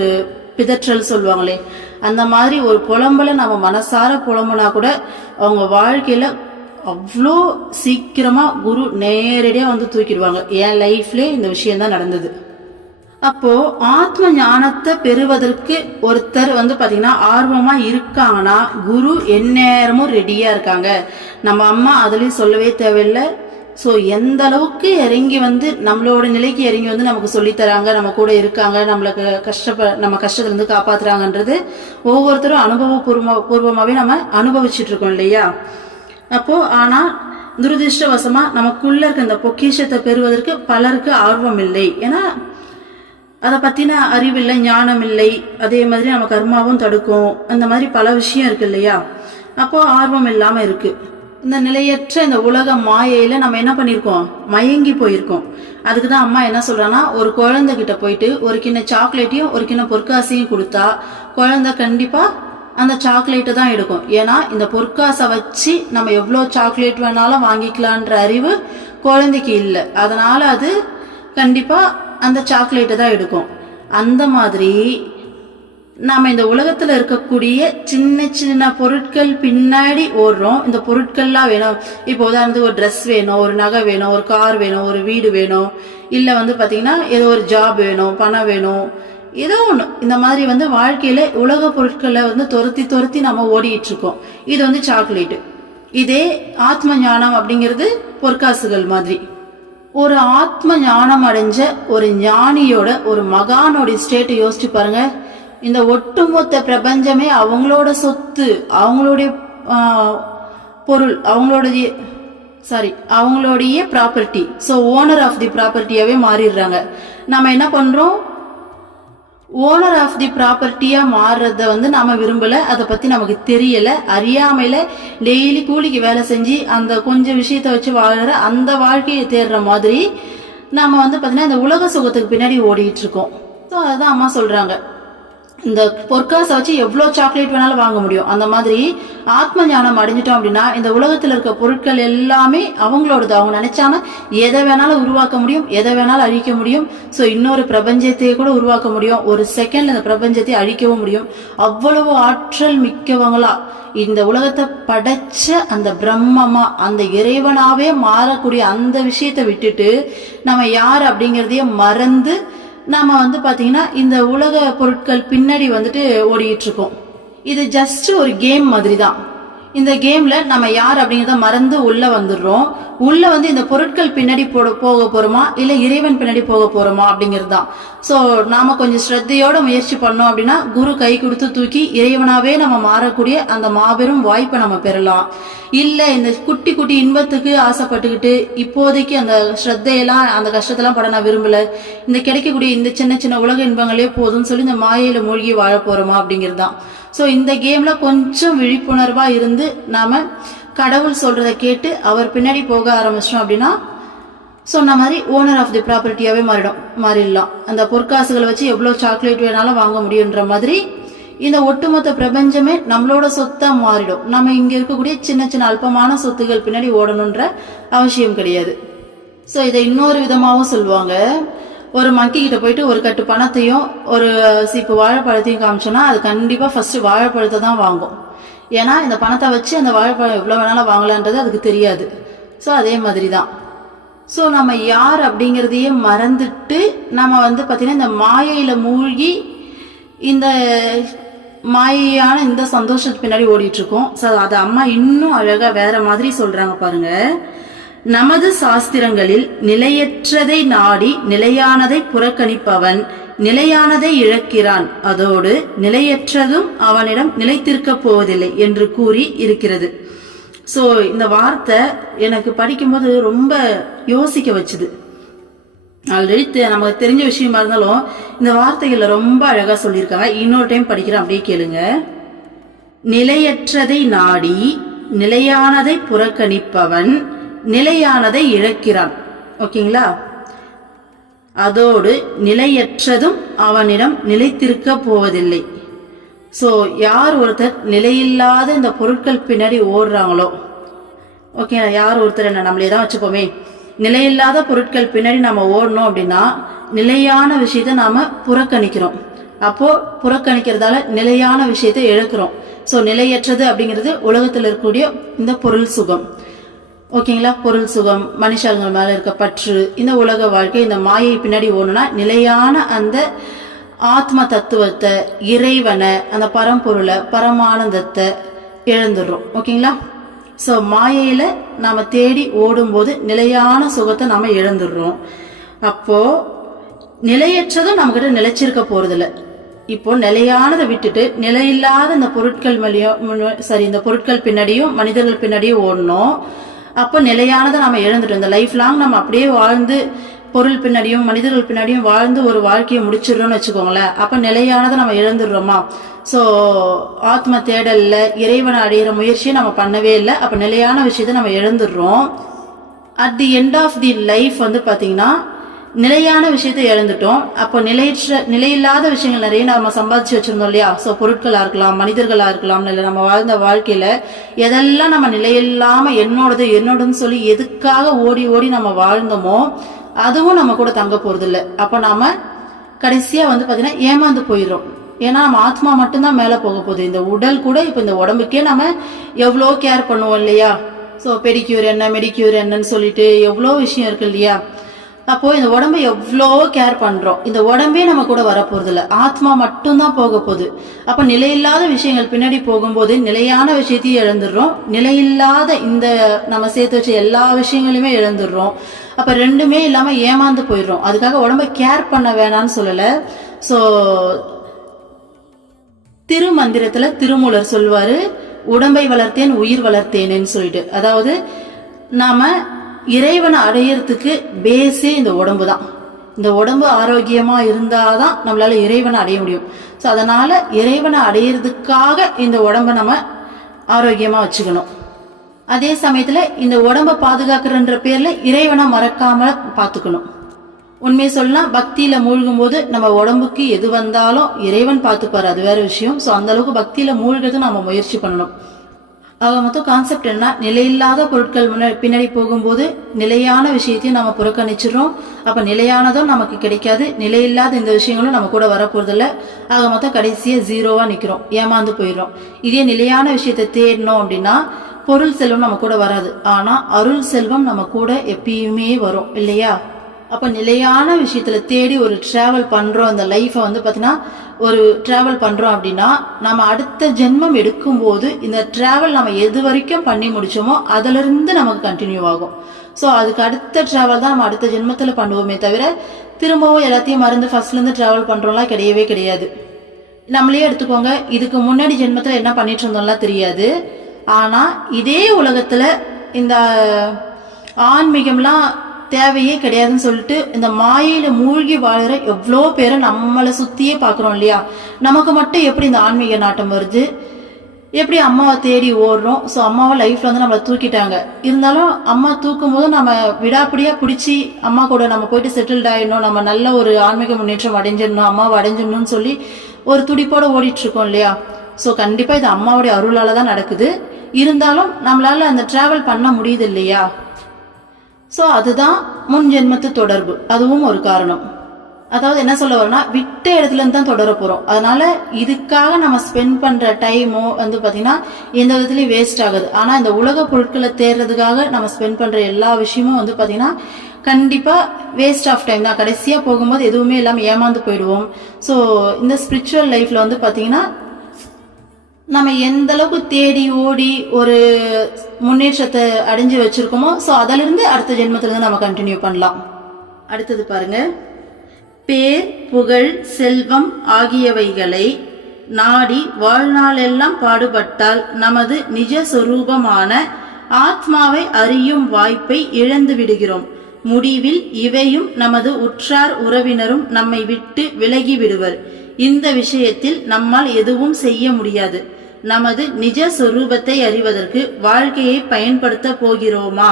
பிதற்றல் சொல்லுவாங்களே, அந்த மாதிரி ஒரு புலம்பல நம்ம மனசார புலம்புனா கூட அவங்க வாழ்க்கையில அவ்வளோ சீக்கிரமா குரு நேரடியா தூக்கிடுவாங்க. என் லைஃப்ல இந்த விஷயம் தான் நடந்தது. அப்போ ஆத்ம ஞானத்தை பெறுவதற்கு ஒருத்தர் பாத்தீங்கன்னா ஆர்வமா இருக்காங்கன்னா குரு எந்நேரமும் ரெடியா இருக்காங்க. நம்ம அம்மா அதுலயும் சொல்லவே தேவையில்லை. ஸோ எந்த அளவுக்கு இறங்கி நம்மளோட நிலைக்கு இறங்கி நமக்கு சொல்லித்தராங்க, நம்ம கூட இருக்காங்க, நம்மளுக்கு நம்ம கஷ்டத்துல இருந்து காப்பாத்துறாங்கன்றது ஒவ்வொருத்தரும் அனுபவபூர்வமாவே நம்ம அனுபவிச்சுட்டு இருக்கோம் இல்லையா. அப்போ ஆனா துரதிருஷ்டவசமா நமக்குள்ள இருக்க இந்த பொக்கிஷத்தை பெறுவதற்கு பலருக்கு ஆர்வம் இல்லை. ஏன்னா அதை பத்தின அறிவில்லை, ஞானம் இல்லை, அதே மாதிரி நம்ம கர்மாவும் தடுக்கும், அந்த மாதிரி பல விஷயம் இருக்கு இல்லையா. அப்போ ஆர்வம் இல்லாம இருக்கு. இந்த நிலையற்ற இந்த உலக மாயையில நம்ம என்ன பண்ணிருக்கோம், மயங்கி போயிருக்கோம். அதுக்குதான் அம்மா என்ன சொல்றாங்கன்னா, ஒரு குழந்தை கிட்ட போயிட்டு ஒரு கிண்ண சாக்லேட்டையும் ஒரு கிண்ண பொற்காசையும் கொடுத்தா குழந்தை கண்டிப்பா அந்த சாக்லேட்டை தான் எடுக்கும். ஏன்னா இந்த பொற்காசை வச்சு நம்ம எவ்வளவு சாக்லேட் வேணாலும் வாங்கிக்கலான்ற அறிவு குழந்தைக்கு இல்லை. அதனால அது கண்டிப்பா அந்த சாக்லேட்டை தான் எடுக்கும். அந்த மாதிரி நாம இந்த உலகத்துல இருக்கக்கூடிய சின்ன சின்ன பொருட்கள் பின்னாடி ஓடுறோம். இந்த பொருட்கள்லாம் வேணும். இப்போ உதாரணத்துக்கு ஒரு ட்ரெஸ் வேணும், ஒரு நகை வேணும், ஒரு கார் வேணும், ஒரு வீடு வேணும், இல்ல பாத்தீங்கன்னா ஏதோ ஒரு ஜாப் வேணும், பணம் வேணும், ஏதோ ஒண்ணு. இந்த மாதிரி வாழ்க்கையில உலக பொருட்களை துரத்தி நம்ம ஓடிட்டு இருக்கோம். இது சாக்லேட். இதே ஆத்ம ஞானம் அப்படிங்கிறது பொற்காசுகள் மாதிரி. ஒரு ஆத்ம ஞானம் அடைஞ்ச ஒரு ஞானியோட ஒரு மகானோட ஸ்டேட் யோசிச்சு பாருங்க. இந்த ஒட்டுமொத்த பிரபஞ்சமே அவங்களோட சொத்து, அவங்களுடைய பொருள், அவங்களுடைய property. So owner of the ப்ராப்பர்ட்டியாவே மாறிடுறாங்க. நம்ம என்ன பண்றோம், ஓனர் ஆஃப் தி ப்ராப்பர்ட்டியா மாறுறத நாம விரும்பல, அதை பத்தி நமக்கு தெரியல, அறியாமையில டெய்லி கூலிக்கு வேலை செஞ்சு அந்த கொஞ்சம் விஷயத்த வச்சு வாழற அந்த வாழ்க்கையை தேடுற மாதிரி நாம பாத்தீங்கன்னா இந்த உலக சுகத்துக்கு பின்னாடி ஓடிட்டு இருக்கோம். ஸோ அதான் அம்மா சொல்றாங்க, இந்த பொற்காசை வச்சு எவ்வளவு சாக்லேட் வேணாலும் வாங்க முடியும். அந்த மாதிரி ஆத்ம ஞானம் அடைஞ்சிட்டோம் அப்படின்னா இந்த உலகத்துல இருக்க பொருட்கள் எல்லாமே அவங்களோடது. அவங்க நினைச்சாங்க எதை வேணாலும் உருவாக்க முடியும், எதை வேணாலும் அழிக்க முடியும். சோ இன்னொரு பிரபஞ்சத்தையே கூட உருவாக்க முடியும், ஒரு செகண்ட்ல இந்த பிரபஞ்சத்தை அழிக்கவும் முடியும். அவ்வளவு ஆற்றல் மிக்கவங்களா இந்த உலகத்தை படைச்ச அந்த பிரம்மமா அந்த இறைவனாவே மாறக்கூடிய அந்த விஷயத்தை விட்டுட்டு நம்ம யார் அப்படிங்கறதையே மறந்து நாம வந்து பாத்தீங்கன்னா இந்த உலக பொருட்கள் பின்னாடி வந்துட்டு ஓடிட்டு இருக்கோம். இது ஜஸ்ட் ஒரு கேம் மாதிரி தான். இந்த கேம்ல நம்ம யார் அப்படிங்கிறத மறந்து உள்ள வந்துடுறோம். உள்ள வந்து இந்த பொருட்கள் பின்னாடி போக போறோமா இல்ல இறைவன் பின்னாடி போக போறோமா அப்படிங்கிறது தான். ஸோ நாம கொஞ்சம் ஸ்ரத்தையோட முயற்சி பண்ணோம் அப்படின்னா குரு கை கொடுத்து தூக்கி இறைவனாவே நம்ம மாறக்கூடிய அந்த மாபெரும் வாய்ப்பை நம்ம பெறலாம். இல்ல இந்த குட்டி குட்டி இன்பத்துக்கு ஆசைப்பட்டுக்கிட்டு இப்போதைக்கு அந்த ஸ்ரத்தையெல்லாம் அந்த கஷ்டத்தெல்லாம் பட நான் விரும்பல, இந்த கிடைக்கக்கூடிய இந்த சின்ன சின்ன உலக இன்பங்களே போதும்னு சொல்லி இந்த மாயையில மூழ்கி வாழ போறோமா அப்படிங்கிறது தான். ஸோ இந்த கேம்ல கொஞ்சம் விழிப்புணர்வா இருந்து நாம கடவுள் சொல்றதை கேட்டு அவர் பின்னாடி போக ஆரம்பிச்சோம் அப்படின்னா சொன்ன மாதிரி ஓனர் ஆஃப் தி ப்ராப்பர்ட்டியாவே மாறிடலாம். அந்த பொற்காசுகளை வச்சு எவ்வளவு சாக்லேட் வேணாலும் வாங்க முடியுன்ற மாதிரி இந்த ஒட்டுமொத்த பிரபஞ்சமே நம்மளோட சொத்தா மாறிடும். நம்ம இங்க இருக்கக்கூடிய சின்ன சின்ன அல்பமான சொத்துகள் பின்னாடி ஓடணுன்ற அவசியம் கிடையாது. ஸோ இதை இன்னொரு விதமாகவும் சொல்லுவாங்க. ஒரு மக்கி கிட்ட போயிட்டு ஒரு கட்டு பணத்தையும் ஒரு சீப்பு வாழைப்பழத்தையும் காமிச்சோன்னா அது கண்டிப்பா ஃபர்ஸ்ட் வாழைப்பழத்தை தான் வாங்கும். ஏன்னா இந்த பணத்தை வச்சு அந்த வாழைப்பழம் எவ்வளவு வேணாலும் வாங்கலான்றது அதுக்கு தெரியாது. ஸோ அதே மாதிரி தான். ஸோ நம்ம யார் அப்படிங்கிறதையே மறந்துட்டு நம்ம வந்து பார்த்தீங்கன்னா இந்த மாயையில மூழ்கி இந்த மாயையான இந்த சந்தோஷத்துக்கு பின்னாடி ஓடிட்டு இருக்கோம். ஸோ அதை அம்மா இன்னும் அழகா வேற மாதிரி சொல்றாங்க பாருங்க. நமது சாஸ்திரங்களில் நிலையற்றதை நாடி நிலையானதை புறக்கணிப்பவன் நிலையானதை இழக்கிறான், அதோடு நிலையற்றதும் அவனிடம் நிலைத்திருக்க போவதில்லை என்று கூறி இருக்கிறது. ஸோ இந்த வார்த்தை எனக்கு படிக்கும்போது ரொம்ப யோசிக்க வச்சுது. ஆல்ரெடி நமக்கு தெரிஞ்ச விஷயமா இருந்தாலும் இந்த வார்த்தைகள்ல ரொம்ப அழகா சொல்லியிருக்காங்க. இன்னொரு டைம் படிக்கிறேன், அப்படியே கேளுங்க. நிலையற்றதை நாடி நிலையானதை புறக்கணிப்பவன் நிலையானதை இழக்கிறான். ஓகேங்களா? அதோடு நிலையற்றதும் அவனிடம் நிலைத்திருக்க போவதில்லை. ஸோ யார் ஒருத்தர் நிலையில்லாத இந்த பொருட்கள் பின்னாடி ஓடுறாங்களோ, ஓகே, யார் ஒருத்தர் என்ன நம்மளே தான் வச்சுப்போமே, நிலையில்லாத பொருட்கள் பின்னாடி நம்ம ஓடணும் அப்படின்னா நிலையான விஷயத்த நாம புறக்கணிக்கிறோம். அப்போ புறக்கணிக்கிறதால நிலையான விஷயத்தை இழக்கிறோம். ஸோ நிலையற்றது அப்படிங்கிறது உலகத்தில் இருக்கக்கூடிய இந்த பொருள் சுகம். ஓகேங்களா? பொருள் சுகம், மனுஷங்கள் மேல இருக்க பற்று, இந்த உலக வாழ்க்கை, இந்த மாயை பின்னாடி ஓடணும்னா நிலையான அந்த ஆத்ம தத்துவத்தை, இறைவனை, அந்த பரம்பொருளை, பரமானந்தத்தை இழந்துடுறோம். ஓகேங்களா? ஸோ மாயையில நாம தேடி ஓடும்போது நிலையான சுகத்தை நாம இழந்துடுறோம். அப்போ நிலையற்றதும் நம்ம கிட்ட நிலைச்சிருக்க போறதில்ல. இப்போ நிலையானதை விட்டுட்டு நிலையில்லாத இந்த பொருட்கள் இந்த பொருட்கள் பின்னாடியும் மனிதர்கள் பின்னாடியும் ஓடணும். அப்போ நிலையானதை நம்ம இழந்துட்டோம். இந்த லைஃப் லாங் நம்ம அப்படியே வாழ்ந்து பொருள் பின்னாடியும் மனிதர்கள் பின்னாடியும் வாழ்ந்து ஒரு வாழ்க்கையை முடிச்சிடறோம்னு வச்சுக்கோங்களேன். அப்ப நிலையானதை நம்ம இழந்துடுறோமா? ஸோ ஆத்ம தேடல்ல இறைவனை அடையிற முயற்சியை நம்ம பண்ணவே இல்லை. அப்ப நிலையான விஷயத்த நம்ம இழந்துடுறோம். At the end of the life வந்து பாத்தீங்கன்னா நிலையான விஷயத்தை இழந்துட்டோம். அப்போ நிலையில்லாத விஷயங்கள் நிறைய நம்ம சம்பாதிச்சு வச்சிருந்தோம் இல்லையா? ஸோ பொருட்களா இருக்கலாம், மனிதர்களா இருக்கலாம், இல்லை நம்ம வாழ்ந்த வாழ்க்கையில எதெல்லாம் நம்ம நிலையில்லாம என்னோடதுன்னு சொல்லி எதுக்காக ஓடி ஓடி நம்ம வாழ்ந்தோமோ அதுவும் நம்ம கூட தங்க போறது இல்லை. அப்ப நாம கடைசியா வந்து பாத்தீங்கன்னா ஏமாந்து போயிடும். ஏன்னா நம்ம ஆத்மா மட்டும்தான் மேல போக போகுது. இந்த உடல் கூட இப்ப இந்த உடம்புக்கே நம்ம எவ்வளோ கேர் பண்ணுவோம் இல்லையா? ஸோ பெடிக்யூர் என்ன மெடிக்யூர் என்னன்னு சொல்லிட்டு எவ்வளோ விஷயம் இருக்கு இல்லையா? அப்போ இந்த உடம்பை எவ்வளோ கேர் பண்றோம். இந்த உடம்பே நம்ம கூட வரப்போறது இல்லை, ஆத்மா மட்டும்தான் போக போகுது. அப்ப நிலையில்லாத விஷயங்கள் பின்னாடி போகும்போது நிலையான விஷயத்தையும் இழந்துடுறோம், நிலையில்லாத இந்த நம்ம சேர்த்து வச்ச எல்லா விஷயங்களையுமே இழந்துடுறோம். அப்ப ரெண்டுமே இல்லாம ஏமாந்து போயிடுறோம். அதுக்காக உடம்பை கேர் பண்ண வேணாம்னு சொல்லல. ஸோ திருமந்திரத்துல திருமூலர் சொல்வாரு, உடம்பை வளர்த்தேன் உயிர் வளர்த்தேனேன்னு சொல்லிட்டு. அதாவது நாம இறைவனை அடையறதுக்கு பேஸே இந்த உடம்பு தான். இந்த உடம்பு ஆரோக்கியமா இருந்தாதான் நம்மளால இறைவனை அடைய முடியும். ஸோ அதனால இறைவனை அடையிறதுக்காக இந்த உடம்பை நம்ம ஆரோக்கியமா வச்சுக்கணும். அதே சமயத்துல இந்த உடம்பை பாதுகாக்கிறன்ற பேர்ல இறைவனை மறக்காம பாத்துக்கணும். உண்மையை சொல்லலாம், பக்தியில மூழ்கும் போது நம்ம உடம்புக்கு எது வந்தாலும் இறைவன் பார்த்துப்பாரு, அது வேற விஷயம். ஸோ அந்த அளவுக்கு பக்தியில மூழ்கிறது நம்ம முயற்சி பண்ணணும். ஆக மொத்தம் கான்செப்ட் என்ன, நிலையில்லாத பொருட்கள் பின்னாடி போகும்போது நிலையான விஷயத்தையும் நம்ம புறக்கணிச்சிடறோம். அப்ப நிலையானதும் நமக்கு கிடைக்காது, நிலையில்லாத இந்த விஷயங்களும் நம்ம கூட வரப்போறதில்ல. ஆக மொத்தம் கடைசியா ஜீரோவா நிக்கிறோம், ஏமாந்து போயிடுறோம். இதே நிலையான விஷயத்தை தேடணும் அப்படின்னா பொருள் செல்வம் நம்ம கூட வராது, ஆனா அருள் செல்வம் நம்ம கூட எப்பயுமே வரும் இல்லையா? அப்ப நிலையான விஷயத்துல தேடி ஒரு டிராவல் பண்றோம், அந்த லைஃபை வந்து பாத்தீங்கன்னா ஒரு டிராவல் பண்றோம் அப்படின்னா நம்ம அடுத்த ஜென்மம் எடுக்கும்போது இந்த டிராவல் நம்ம எது வரைக்கும் பண்ணி முடிச்சோமோ அதுல இருந்து நமக்கு கண்டினியூ ஆகும். ஸோ அதுக்கு அடுத்த டிராவல் தான் நம்ம அடுத்த ஜென்மத்துல பண்ணுவோமே தவிர திரும்பவும் எல்லாத்தையும் மறந்து ஃபர்ஸ்ட்ல இருந்து டிராவல் பண்றோம்லாம் கிடையவே கிடையாது. நம்மளே எடுத்துக்கோங்க, இதுக்கு முன்னாடி ஜென்மத்துல என்ன பண்ணிட்டு இருந்தோம்லாம் தெரியாது. ஆனா இதே உலகத்துல இந்த ஆன்மீகம்லாம் தேவையே கிடையாதுன்னு சொல்லிட்டு இந்த மாயையில மூழ்கி வாழற எவ்வளோ பேரை நம்மளை சுத்தியே பாக்குறோம் இல்லையா? நமக்கு மட்டும் எப்படி இந்த ஆன்மீக நாட்டம் வருது, எப்படி அம்மாவை தேடி ஓடுறோம். ஸோ அம்மாவை லைஃப்ல வந்து நம்மளை தூக்கிட்டாங்க. இருந்தாலும் அம்மா தூக்கும் போது நம்ம விடாப்பிடியா பிடிச்சி அம்மா கூட நம்ம போயிட்டு செட்டில்ட் ஆயிடணும், நம்ம நல்ல ஒரு ஆன்மீக முன்னேற்றம் அடைஞ்சிடணும், அம்மாவை அடைஞ்சிடணும்னு சொல்லி ஒரு துடிப்போட ஓடிட்டு இருக்கோம் இல்லையா? ஸோ கண்டிப்பா இது அம்மாவுடைய அருளால தான் நடக்குது. இருந்தாலும் நம்மளால அந்த டிராவல் பண்ண முடியுது இல்லையா? ஸோ அதுதான் முன் ஜென்மத்து தொடர்பு, அதுவும் ஒரு காரணம். அதாவது என்ன சொல்ல வரனா, விட்ட இடத்துல இருந்து தான் தொடர போறோம். அதனால இதுக்காக நம்ம ஸ்பெண்ட் பண்ற டைமோ வந்து பாத்தீங்கன்னா எந்த விதத்துலயும் வேஸ்ட் ஆகுது. ஆனா இந்த உலக பொருட்களை தேர்றதுக்காக நம்ம ஸ்பெண்ட் பண்ற எல்லா விஷயமும் வந்து பாத்தீங்கன்னா கண்டிப்பா வேஸ்ட் ஆஃப் டைம் தான். கடைசியா போகும்போது எதுவுமே இல்லாம ஏமாந்து போயிடுவோம். ஸோ இந்த ஸ்பிரிச்சுவல் லைஃப்ல வந்து பாத்தீங்கன்னா நம்ம எந்த அளவுக்கு தேடி ஓடி ஒரு முன்னேற்றத்தை அடைஞ்சு வச்சிருக்கோமோ ஸோ அதிலிருந்து இருந்து அடுத்த ஜென்மத்துல இருந்து நம்ம கண்டினியூ பண்ணலாம். அடுத்தது பாருங்க, பேர் புகழ் செல்வம் ஆகியவைகளை நாடி வாழ்நாளெல்லாம் பாடுபட்டால் நமது நிஜ சொரூபமான ஆத்மாவை அறியும் வாய்ப்பை இழந்து விடுகிறோம். முடிவில் இவையும் நமது உற்றார் உறவினரும் நம்மை விட்டு விலகி விடுவர். இந்த விஷயத்தில் நம்மால் எதுவும் செய்ய முடியாது. நமது நிஜ சொரூபத்தை அறிவதற்கு வாழ்க்கையை பயன்படுத்த போகிறோமா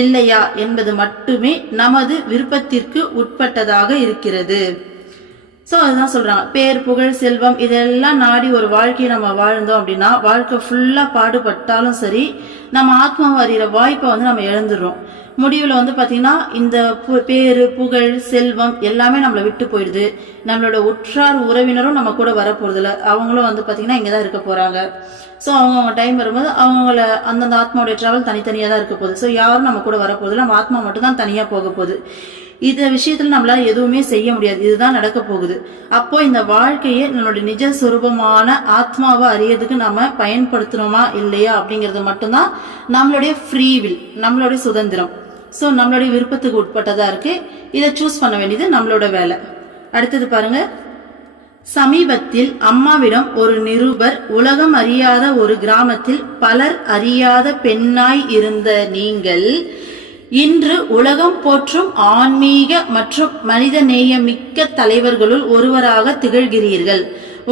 இல்லையா என்பது மட்டுமே நமது விருப்பத்திற்கு உட்பட்டதாக இருக்கிறது. சோ அதுதான் சொல்றாங்க, பேர் புகழ் செல்வம் இதெல்லாம் நாடி ஒரு வாழ்க்கையை நம்ம வாழ்ந்தோம் அப்படின்னா வாழ்க்கை ஃபுல்லா பாடுபட்டாலும் சரி நம்ம ஆத்மாவை அறிகிற வாய்ப்பை வந்து நம்ம இழந்துடுறோம். முடிவில் வந்து பாத்தீங்கன்னா இந்த பேரு புகழ் செல்வம் எல்லாமே நம்மளை விட்டு போயிடுது. நம்மளோட உற்றார் உறவினரும் நம்ம கூட வரப்போறதில்ல, அவங்களும் வந்து பாத்தீங்கன்னா இங்கதான் இருக்க போறாங்க. ஸோ அவங்கவுங்க டைம் வரும்போது அவங்கள அந்தந்த ஆத்மாவுடைய டிராவல் தனித்தனியாக தான் இருக்க போகுது. ஸோ யாரும் நம்ம கூட வரப்போகுது, நம்ம ஆத்மா மட்டும் தான் தனியாக போக போகுது. இந்த விஷயத்துல நம்மளால எதுவுமே செய்ய முடியாது, இதுதான் நடக்க போகுது. அப்போ இந்த வாழ்க்கையை நம்மளுடைய நிஜ சுரூபமான ஆத்மாவை அறியறதுக்கு நம்ம பயன்படுத்தணுமா இல்லையா அப்படிங்கிறது மட்டும்தான் நம்மளுடைய ஃப்ரீவில், நம்மளுடைய சுதந்திரம். ஸோ நம்மளுடைய விருப்பத்துக்கு உட்பட்டதா இருக்கு. இதை சூஸ் பண்ண வேண்டியது நம்மளோட வேலை. அடுத்தது பாருங்க, சமீபத்தில் அம்மாவிடம் ஒரு நிருபர், உலகம் அறியாத ஒரு கிராமத்தில் பலர் அறியாத பெண்ணாய் இருந்த நீங்கள் இன்று உலகம் போற்றும் ஆன்மீக மற்றும் மனித நேயமிக்க தலைவர்களுள் ஒருவராக திகழ்கிறீர்கள்.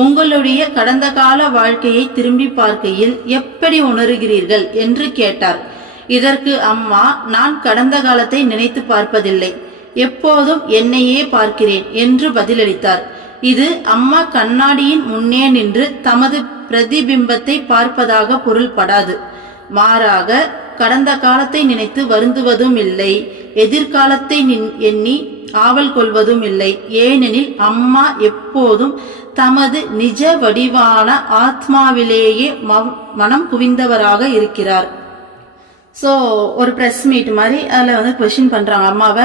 உங்களுடைய கடந்த கால வாழ்க்கையை திரும்பி பார்க்கையில் எப்படி உணர்கிறீர்கள் என்று கேட்டார். இதற்கு அம்மா, நான் கடந்த காலத்தை நினைத்து பார்ப்பதில்லை, எப்போதும் என்னையே பார்க்கிறேன் என்று பதிலளித்தார். இது அம்மா கண்ணாடியின் முன்னே நின்று தமது பிரதிபிம்பத்தை பார்ப்பதாக பொருள்படாது. மாறாக கடந்த காலத்தை நினைத்து வருந்துவதும் இல்லை, எதிர்காலத்தை எண்ணி ஆவல் கொள்வதும் இல்லை. ஏனெனில் அம்மா எப்போதும் தமது நிஜ வடிவான ஆத்மாவிலேயே மனம் குவிந்தவராக இருக்கிறார். ஸோ ஒரு ப்ரெஸ் மீட் மாதிரி அதில் வந்து கொஸ்டின் பண்ணுறாங்க அம்மாவை.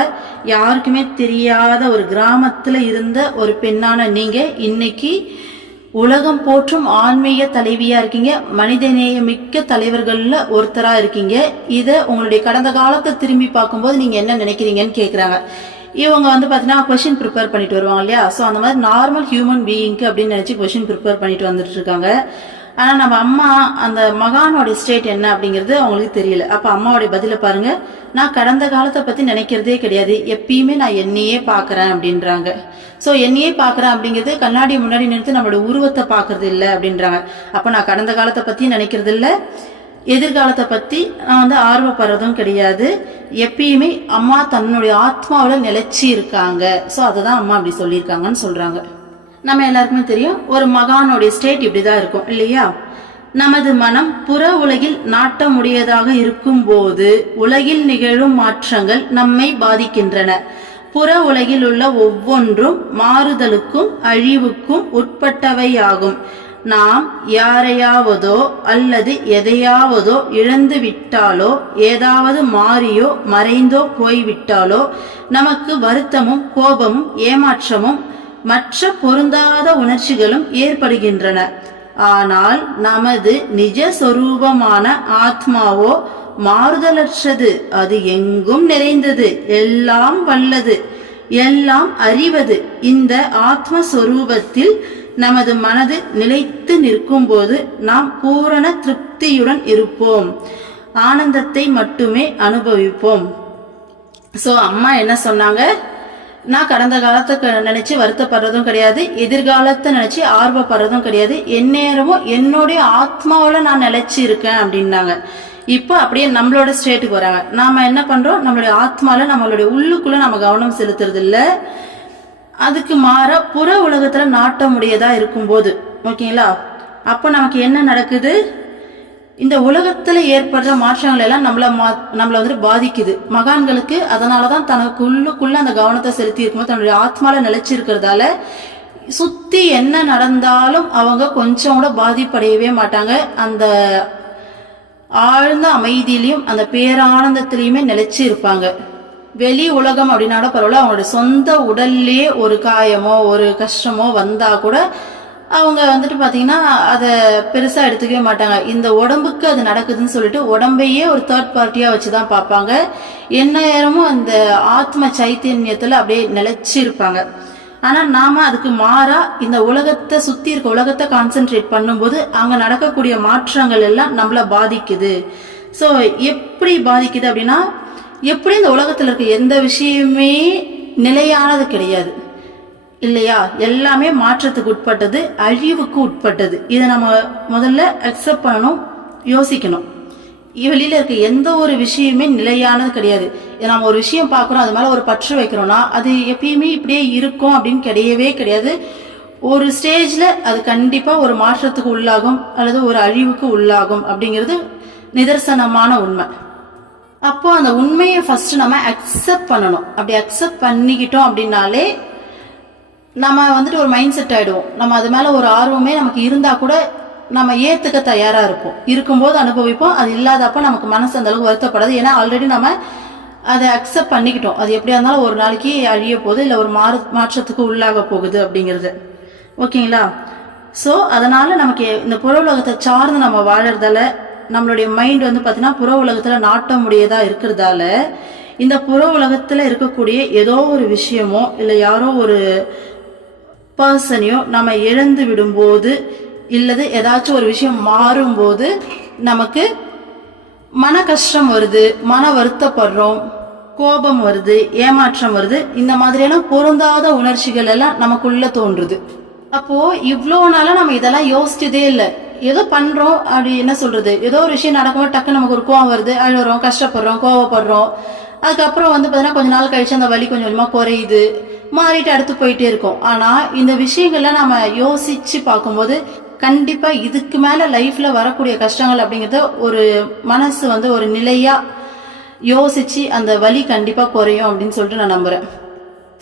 யாருக்குமே தெரியாத ஒரு கிராமத்தில் இருந்த ஒரு பெண்ணான நீங்கள் இன்னைக்கு உலகம் போற்றும் ஆன்மீக தலைவியா இருக்கீங்க, மனிதநேய மிக்க தலைவர்கள்ல ஒருத்தரா இருக்கீங்க. இதை உங்களுடைய கடந்த காலத்தை திரும்பி பார்க்கும்போது நீங்க என்ன நினைக்கிறீங்கன்னு கேட்குறாங்க. இவங்க வந்து பார்த்தீங்கன்னா கொஸ்டின் ப்ரிப்பேர் பண்ணிட்டு வருவாங்க இல்லையா? ஸோ அந்த மாதிரி நார்மல் ஹியூமன் பீயிங்க்கு அப்படின்னு நினச்சி கொஸ்டின் ப்ரிப்பேர் பண்ணிட்டு வந்துட்டு இருக்காங்க. ஆனால் நம்ம அம்மா அந்த மகானோட ஸ்டேட் என்ன அப்படிங்கிறது அவங்களுக்கு தெரியல. அப்போ அம்மாவோடைய பதில பாருங்க, நான் கடந்த காலத்தை பற்றி நினைக்கிறதே கிடையாது, எப்பயுமே நான் என்னையே பார்க்குறேன் அப்படின்றாங்க. ஸோ என்னையே பார்க்குறேன் அப்படிங்கிறது கண்ணாடி முன்னாடி நிறுத்தி நம்மளோட உருவத்தை பார்க்கறது இல்லை அப்படின்றாங்க. அப்போ நான் கடந்த காலத்தை பற்றி நினைக்கிறது இல்லை, எதிர்காலத்தை பற்றி நான் வந்து ஆர்வப்படுறதும் கிடையாது. எப்பயுமே அம்மா தன்னுடைய ஆத்மாவில் நிலைச்சி இருக்காங்க. ஸோ அதுதான் அம்மா அப்படி சொல்லியிருக்காங்கன்னு சொல்றாங்க. நம்ம எல்லாருக்குமே தெரியும், ஒரு மகானுடைய ஸ்டேட் இப்படிதான் இருக்கும் இல்லையா? நமது மனம் புற உலகில் நாட்டமுடையதாக இருக்கும் போது உலகில் நிகழும் மாற்றங்கள் நம்மை பாதிக்கின்றன. புற உலகில் உள்ள ஒவ்வொன்றும் மாறுதலுக்கும் அழிவுக்கும் உட்பட்டவையாகும். நாம் யாரையாவதோ அல்லது எதையாவதோ இழந்து விட்டாலோ, ஏதாவது மாறியோ மறைந்தோ போய்விட்டாலோ நமக்கு வருத்தமும் கோபமும் ஏமாற்றமும் மற்ற பொருந்தாத உணர்ச்சிகளும் ஏற்படுகின்றன. ஆனால் நமது நிஜ சொரூபமான ஆத்மாவோ மாறுதலற்றது. அது எங்கும் நிறைந்தது, எல்லாம் வல்லது, எல்லாம் அறிவது. இந்த ஆத்மஸ்வரூபத்தில் நமது மனது நிலைத்து நிற்கும் போது நாம் பூரண திருப்தியுடன் இருப்போம், ஆனந்தத்தை மட்டுமே அனுபவிப்போம். சோ அம்மா என்ன சொன்னாங்க, நான் கடந்த காலத்தை நினைச்சு வருத்தப்படுறதும் கிடையாது, எதிர்காலத்தை நினைச்சு ஆர்வப்படுறதும் கிடையாது, எந்நேரமும் என்னுடைய ஆத்மாவில நான் நிலைச்சு இருக்கேன் அப்படின்னாங்க. இப்போ அப்படியே நம்மளோட ஸ்டேட்டுக்கு வராங்க. நாம என்ன பண்றோம், நம்மளுடைய ஆத்மால நம்மளுடைய உள்ளுக்குள்ள நம்ம கவனம் செலுத்துறது இல்ல, அதுக்கு மாற புற உலகத்துல நாட்டமுடையதா இருக்கும்போது, ஓகேங்களா, அப்போ நமக்கு என்ன நடக்குது, இந்த உலகத்துல ஏற்படுற மாற்றங்கள் எல்லாம் நம்மள வந்து பாதிக்குது. மகான்களுக்கு அதனாலதான் தனக்கு உள்ளுக்குள்ள அந்த கவனத்தை செலுத்தி இருக்கும்போது தன்னுடைய ஆத்மால நிலைச்சிருக்கிறதால சுத்தி என்ன நடந்தாலும் அவங்க கொஞ்சம் கூட பாதிப்படையவே மாட்டாங்க. அந்த ஆழ்ந்த அமைதியிலையும் அந்த பேரானந்தத்திலையுமே நிலைச்சு இருப்பாங்க. வெளி உலகம் அப்படின்னால பரவாயில்ல, அவங்களுடைய சொந்த உடல்லே ஒரு காயமோ ஒரு கஷ்டமோ வந்தா கூட அவங்க வந்துட்டு பாத்தீங்கன்னா அதை பெருசா எடுத்துக்கவே மாட்டாங்க. இந்த உடம்புக்கு அது நடக்குதுன்னு சொல்லிட்டு உடம்பையே ஒரு தேர்ட் பார்ட்டியா வச்சுதான் பார்ப்பாங்க. என்ன நேரமும் அந்த ஆத்ம சைத்தன்யத்துல அப்படியே நிலைச்சு இருப்பாங்க. ஆனா நாம அதுக்கு மாறா இந்த உலகத்தை சுத்தி இருக்க உலகத்தை கான்சென்ட்ரேட் பண்ணும்போது அங்க நடக்கக்கூடிய மாற்றங்கள் எல்லாம் நம்மள பாதிக்குது. சோ எப்படி பாதிக்குது அப்படின்னா, எப்படி இந்த உலகத்துல இருக்க எந்த விஷயமே நிலையானது கிடையாது இல்லையா, எல்லாமே மாற்றத்துக்கு உட்பட்டது, அழிவுக்கு உட்பட்டது. இதை நம்ம முதல்ல அக்செப்ட் பண்ணணும், யோசிக்கணும். வெளியில இருக்க எந்த ஒரு விஷயமே நிலையானது கிடையாது. நம்ம ஒரு விஷயம் பார்க்குறோம், அது மேல ஒரு பற்று வைக்கிறோம்னா அது எப்பயுமே இப்படியே இருக்கும் அப்படின்னு கிடையவே கிடையாது. ஒரு ஸ்டேஜ்ல அது கண்டிப்பா ஒரு மாற்றத்துக்கு உள்ளாகும் அல்லது ஒரு அழிவுக்கு உள்ளாகும் அப்படிங்கிறது நிதர்சனமான உண்மை. அப்போ அந்த உண்மையை ஃபர்ஸ்ட் நம்ம அக்செப்ட் பண்ணணும். அப்படி அக்செப்ட் பண்ணிக்கிட்டோம் அப்படின்னாலே நம்ம வந்துட்டு ஒரு மைண்ட் செட் ஆயிடுவோம். நம்ம அது மேல ஒரு ஆர்வமே நமக்கு இருந்தா கூட நம்ம ஏத்துக்க தயாரா இருப்போம். இருக்கும்போது அனுபவிப்போம், அது இல்லாதப்ப நமக்கு மனசு அந்த அளவுக்கு வருத்தப்படாது. ஏன்னா ஆல்ரெடி நம்ம அதை அக்செப்ட் பண்ணிக்கிட்டோம். அது எப்படியா இருந்தாலும் ஒரு நாளைக்கு அழிய போகுது, இல்ல ஒரு மாற்றத்துக்கு உள்ளாக போகுது அப்படிங்கிறது. ஓகேங்களா? சோ அதனால நமக்கு இந்த புற உலகத்தை சார்ந்து நம்ம வாழறதால நம்மளுடைய மைண்ட் வந்து பாத்தீங்கன்னா புற உலகத்துல நாட்டமுடையதா இருக்கிறதால இந்த புற உலகத்துல இருக்கக்கூடிய ஏதோ ஒரு விஷயமோ இல்ல யாரோ ஒரு பர்சனையோ நம்ம இழந்து விடும்போது இல்லது ஏதாச்சும் ஒரு விஷயம் மாறும்போது நமக்கு மன கஷ்டம் வருது, மன வருத்தப்படுறோம், கோபம் வருது, ஏமாற்றம் வருது. இந்த மாதிரியெல்லாம் பொருந்தாத உணர்ச்சிகள் எல்லாம் நமக்குள்ள தோன்றுது. அப்போ இவ்வளோ நாளா நம்ம இதெல்லாம் யோசிச்சதே இல்லை. ஏதோ பண்றோம், அப்படி என்ன சொல்றது, ஏதோ ஒரு விஷயம் நடக்கும்போது டக்கு நமக்கு ஒரு கோவம் வருது, அழுறோம், கஷ்டப்படுறோம், கோவப்படுறோம். அதுக்கப்புறம் வந்து பாத்தீங்கன்னா கொஞ்ச நாள் கழிச்சு அந்த வலி கொஞ்சம் கொஞ்சமா குறையுது, மாறிட்டு அடுத்து போயிட்டே இருக்கும். ஆனா இந்த விஷயங்கள்ல நம்ம யோசிச்சு பார்க்கும்போது கண்டிப்பா இதுக்கு மேல லைஃப்ல வரக்கூடிய கஷ்டங்கள் அப்படிங்கறத ஒரு மனசு வந்து ஒரு நிலையா யோசிச்சு அந்த வலி கண்டிப்பா குறையும் அப்படின்னு சொல்லிட்டு நான் நம்புறேன்.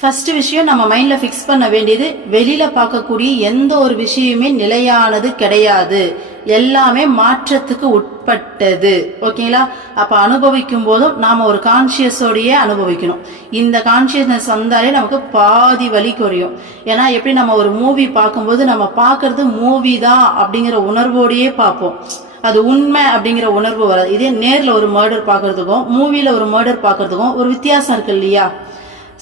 ஃபர்ஸ்ட் விஷயம் நம்ம மைண்ட்ல பிக்ஸ் பண்ண வேண்டியது, வெளியில பார்க்கக்கூடிய எந்த ஒரு விஷயமே நிலையானது கிடையாது, எல்லாமே மாற்றத்துக்கு உட்பட்டது. ஓகேங்களா? அப்ப அனுபவிக்கும் போதும் நாம ஒரு கான்சியஸோடயே அனுபவிக்கணும். இந்த கான்சியஸ்னஸ் வந்தாலே நமக்கு பாதி வலி குறையும். ஏன்னா எப்படி நம்ம ஒரு மூவி பார்க்கும்போது நம்ம பார்க்கறது மூவி தான் அப்படிங்கிற உணர்வோடையே பார்ப்போம், அது உண்மை அப்படிங்கிற உணர்வு வராது. இதே நேர்ல ஒரு மர்டர் பார்க்கறதுக்கும் மூவில ஒரு மர்டர் பார்க்கறதுக்கும் ஒரு வித்தியாசம் இருக்கு இல்லையா?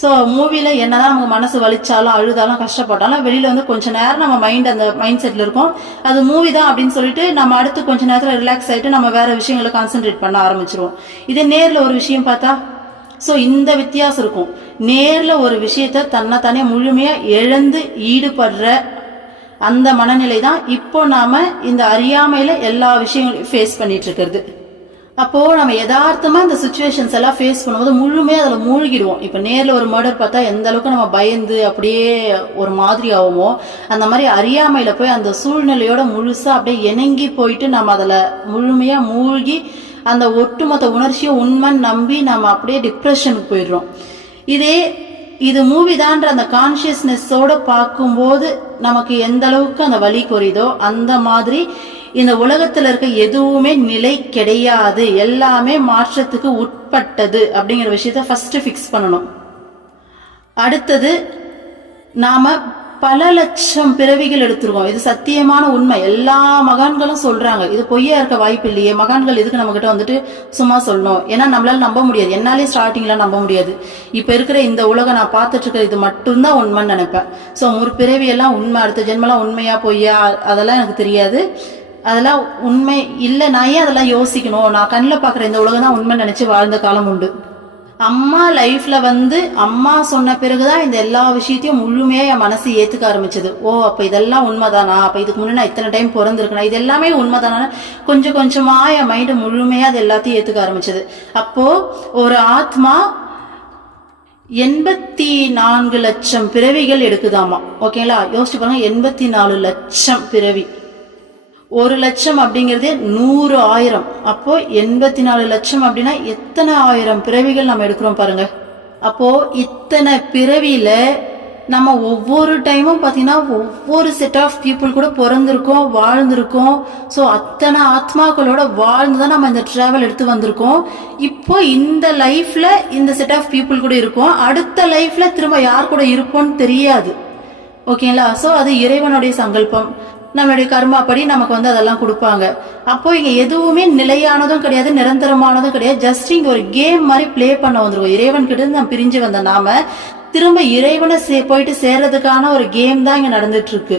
ஸோ மூவில என்னதான் நமக்கு மனசு வலிச்சாலும் அழுதாலும் கஷ்டப்பட்டாலும் வெளியில வந்து கொஞ்ச நேரம் நம்ம அந்த மைண்ட் செட்ல இருக்கும், அது மூவி தான் அப்படின்னு சொல்லிட்டு நம்ம அடுத்து கொஞ்ச நேரத்துல ரிலாக்ஸ் ஆயிட்டு நம்ம வேற விஷயங்களை கான்சென்ட்ரேட் பண்ண ஆரம்பிச்சிருவோம். இதே நேர்ல ஒரு விஷயம் பார்த்தா ஸோ இந்த வித்தியாசம் இருக்கும். நேர்ல ஒரு விஷயத்த தன்னைத்தானே முழுமையா இழந்து ஈடுபடுற அந்த மனநிலை தான் இப்போ நாம இந்த அறியாமையில எல்லா விஷயங்களையும் ஃபேஸ் பண்ணிட்டு இருக்கிறது. அப்போ நம்ம யதார்த்தமா இந்த சிச்சுவேஷன்ஸ் எல்லாம் ஃபேஸ் பண்ணும்போது முழுமையா அதுல மூழ்கிடுவோம். இப்ப நேர்ல ஒரு மர்டர் பார்த்தா எந்த அளவுக்கு நம்ம பயந்து அப்படியே ஒரு மாதிரி ஆகுமோ, அந்த மாதிரி அறியாமையில போய் அந்த சூழ்நிலையோட முழுசா அப்படியே இணங்கி போயிட்டு நம்ம அதுல முழுமையா மூழ்கி அந்த ஒட்டுமொத்த உணர்ச்சியை உண்மைன்னு நம்பி நம்ம அப்படியே டிப்ரெஷனுக்கு போயிடுறோம். இதே இது மூவி தான்ற அந்த கான்சியஸ்னஸோட பார்க்கும்போது நமக்கு எந்த அளவுக்கு அந்த வலி குறையுதோ அந்த மாதிரி இந்த உலகத்துல இருக்க எதுவுமே நிலை கிடையாது, எல்லாமே மாற்றத்துக்கு உட்பட்டது அப்படிங்கிற விஷயத்த ஃபர்ஸ்ட் ஃபிக்ஸ் பண்ணணும். அடுத்தது, நாம பல லட்சம் பிறவிகள் எடுத்திருக்கோம். இது சத்தியமான உண்மை. எல்லா மகான்களும் சொல்றாங்க. இது பொய்யா இருக்க வாய்ப்பு இல்லையே. மகான்கள் எதுக்கு நம்ம கிட்ட வந்துட்டு சும்மா சொல்லணும்? ஏன்னா நம்மளால நம்ப முடியாது. என்னாலே ஸ்டார்டிங்ல நம்ப முடியாது. இப்ப இருக்கிற இந்த உலகம் நான் பார்த்துட்டு இருக்கிற இது மட்டும்தான் உண்மைன்னு நினைப்பேன். ஸோ பிறவி எல்லாம் உண்மை, அடுத்த ஜென்மெல்லாம் உண்மையா பொய்யா அதெல்லாம் எனக்கு தெரியாது. அதெல்லாம் உண்மை இல்லை. நான் ஏன் அதெல்லாம் யோசிக்கணும்? நான் கண்ணில் பார்க்குற இந்த உலகம் தான் உண்மை நினைச்சு வாழ்ந்த காலம் உண்டு. அம்மா லைஃப்ல அம்மா சொன்ன பிறகுதான் இந்த எல்லா விஷயத்தையும் முழுமையா என் மனசு ஏத்துக்க ஆரம்பிச்சது. ஓ, அப்ப இதெல்லாம் உண்மைதானா? அப்ப இதுக்கு முன்னாடி நான் இத்தனை டைம் பிறந்திருக்கேன், இது எல்லாமே உண்மைதானா? கொஞ்சம் கொஞ்சமா என் மைண்ட் முழுமையா அது எல்லாத்தையும் ஏத்துக்க ஆரம்பிச்சது. அப்போ ஒரு ஆத்மா 84 லட்சம் பிறவிகள் எடுக்குதாமா. ஓகேங்களா? யோசிச்சு பாருங்க, 84 லட்சம் பிறவி. 1 லட்சம் அப்படிங்கிறதே 100,000. அப்போ 84 லட்சம் அப்படின்னா எத்தனை ஆயிரம் பிறவிகள் நம்ம எடுக்கிறோம் பாருங்க. அப்போ இத்தனை பிறவியில நம்ம ஒவ்வொரு டைமும் பாத்தீங்கன்னா ஒவ்வொரு செட் ஆஃப் பீப்புள் கூட பிறந்திருக்கோம், வாழ்ந்திருக்கோம். ஸோ அத்தனை ஆத்மாக்களோட வாழ்ந்துதான் நம்ம இந்த டிராவல் எடுத்து வந்திருக்கோம். இப்போ இந்த லைஃப்ல இந்த செட் ஆஃப் பீப்புள் கூட இருக்கோம். அடுத்த லைஃப்ல திரும்ப யார் கூட இருப்போம்னு தெரியாது. ஓகேங்களா? ஸோ அது இறைவனுடைய சங்கல்பம். நம்மளுடைய கர்மாப்படி நமக்கு அதெல்லாம் கொடுப்பாங்க. அப்போ இங்க எதுவுமே நிலையானதும் கிடையாது, நிரந்தரமானதும் கிடையாது. ஜஸ்ட் இங்க ஒரு கேம் மாதிரி பிளே பண்ண வந்துருவோம். இறைவன் கிட்ட நம்ம பிரிஞ்சு வந்த நாம திரும்ப இறைவனை போயிட்டு சேர்றதுக்கான ஒரு கேம் தான் இங்க நடந்துட்டு இருக்கு.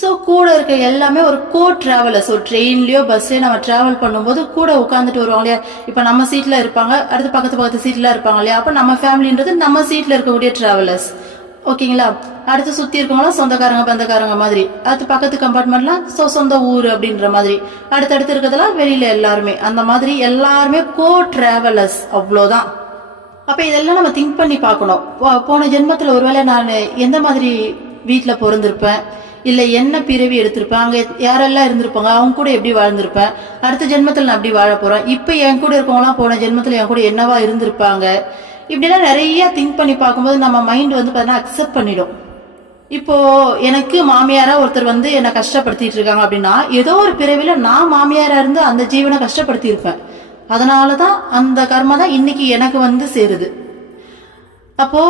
ஸோ கூட இருக்க எல்லாமே ஒரு கோ டிராவலர்ஸ். ஒரு ட்ரெயின்லயோ பஸ்லயோ நம்ம டிராவல் பண்ணும்போது கூட உட்காந்துட்டு வருவாங்க இல்லையா? இப்ப நம்ம சீட்ல இருப்பாங்க, அடுத்து பக்கத்து சீட்ல இருப்பாங்க இல்லையா? அப்ப நம்ம ஃபேமிலின்றது நம்ம சீட்ல இருக்கக்கூடிய டிராவலர்ஸ். ஓகேங்களா? அடுத்து சுத்தி இருக்கவங்களாம் சொந்தக்காரங்க பந்தக்காரங்க மாதிரி. அடுத்து பக்கத்து கம்பார்ட்மெண்ட்லாம் சொந்த ஊர் அப்படின்ற மாதிரி. அடுத்தடுத்து இருக்கிறதெல்லாம் வெளியில எல்லாருமே. அந்த மாதிரி எல்லாருமே கோ டிராவலர்ஸ். அவ்வளோதான். அப்ப இதெல்லாம் நம்ம திங்க் பண்ணி பார்க்கணும். போன ஜென்மத்துல ஒருவேளை நான் எந்த மாதிரி வீட்டுல பிறந்திருப்பேன், இல்ல என்ன பிறவி எடுத்திருப்பேன், அங்க யாரெல்லாம் இருந்திருப்பாங்க, அவங்க கூட எப்படி வாழ்ந்திருப்பேன், அடுத்த ஜென்மத்துல நான் எப்படி வாழ போறேன், இப்ப என் கூட இருக்கவங்களாம் போன ஜென்மத்துல என் கூட என்னவா இருந்திருப்பாங்க, இப்படிலாம் நிறைய திங்க் பண்ணி பார்க்கும்போது நம்ம மைண்ட் பார்த்தீங்கன்னா அக்செப்ட் பண்ணிடும். இப்போ எனக்கு மாமியாரா ஒருத்தர் என்னை கஷ்டப்படுத்திட்டு இருக்காங்க அப்படின்னா, ஏதோ ஒரு பிறவில நான் மாமியாரா இருந்து அந்த ஜீவனை கஷ்டப்படுத்தி இருப்பேன். அதனாலதான் அந்த கர்மா தான் இன்னைக்கு எனக்கு சேருது. அப்போ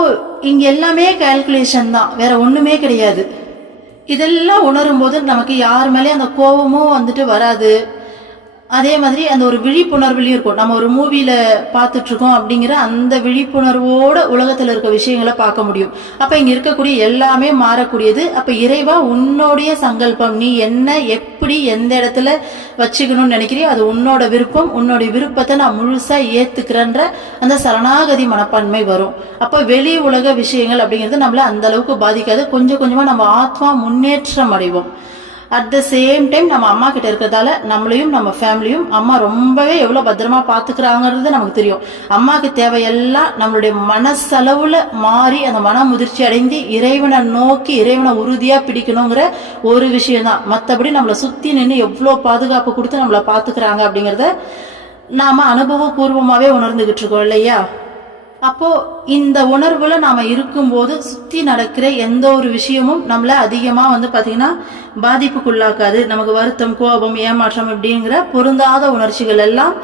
இங்க எல்லாமே கால்குலேஷன் தான், வேற ஒண்ணுமே கிடையாது. இதெல்லாம் உணரும் போது நமக்கு யார் மேலே அந்த கோபமும் வராது. அதே மாதிரி அந்த ஒரு விழிப்புணர்வுலயும் இருக்கும். நம்ம ஒரு மூவில பார்த்துட்டு இருக்கோம் அப்படிங்கிற அந்த விழிப்புணர்வோட உலகத்துல இருக்க விஷயங்களை பார்க்க முடியும். அப்ப இங்க இருக்கக்கூடிய எல்லாமே மாறக்கூடியது. அப்ப இறைவா உன்னுடைய சங்கல்பம், நீ என்ன எப்படி எந்த இடத்துல வச்சுக்கணும்னு நினைக்கிறியோ அது உன்னோட விருப்பம். உன்னுடைய விருப்பத்தை நான் முழுசா ஏத்துக்கிறேன்ற அந்த சரணாகதி மனப்பான்மை வரும். அப்ப வெளி உலக விஷயங்கள் அப்படிங்கிறது நம்மள அந்த அளவுக்கு பாதிக்காது. கொஞ்சம் கொஞ்சமா நம்ம ஆத்மா முன்னேற்றம் அடைவோம். அட் த சேம் டைம் நம்ம அம்மா கிட்ட இருக்கிறதால நம்மளையும் நம்ம ஃபேமிலியும் அம்மா ரொம்பவே எவ்வளவு பத்திரமா பாத்துக்கிறாங்கிறது நமக்கு தெரியும். அம்மாக்கு தேவையெல்லாம் நம்மளுடைய மனசளவுல மாறி அந்த மன முதிர்ச்சி அடைந்து இறைவனை நோக்கி இறைவனை உறுதியா பிடிக்கணுங்கிற ஒரு விஷயம் தான். மற்றபடி நம்மளை சுத்தி நின்று எவ்வளவு பாதுகாப்பு கொடுத்து நம்மளை பாத்துக்கிறாங்க அப்படிங்கறத நாம அனுபவபூர்வமாவே உணர்ந்துகிட்டு இருக்கோம் இல்லையா? அப்போ இந்த உணர்வுல நாம இருக்கும்போது சுத்தி நடக்கிற எந்த ஒரு விஷயமும் நம்மள அதிகமா பாத்தீங்கன்னா பாதிப்புக்குள்ளாக்காது. நமக்கு வருத்தம், கோபம், ஏமாற்றம் இப்படிங்கிற பொருந்தாத உணர்ச்சிகள் எல்லாம்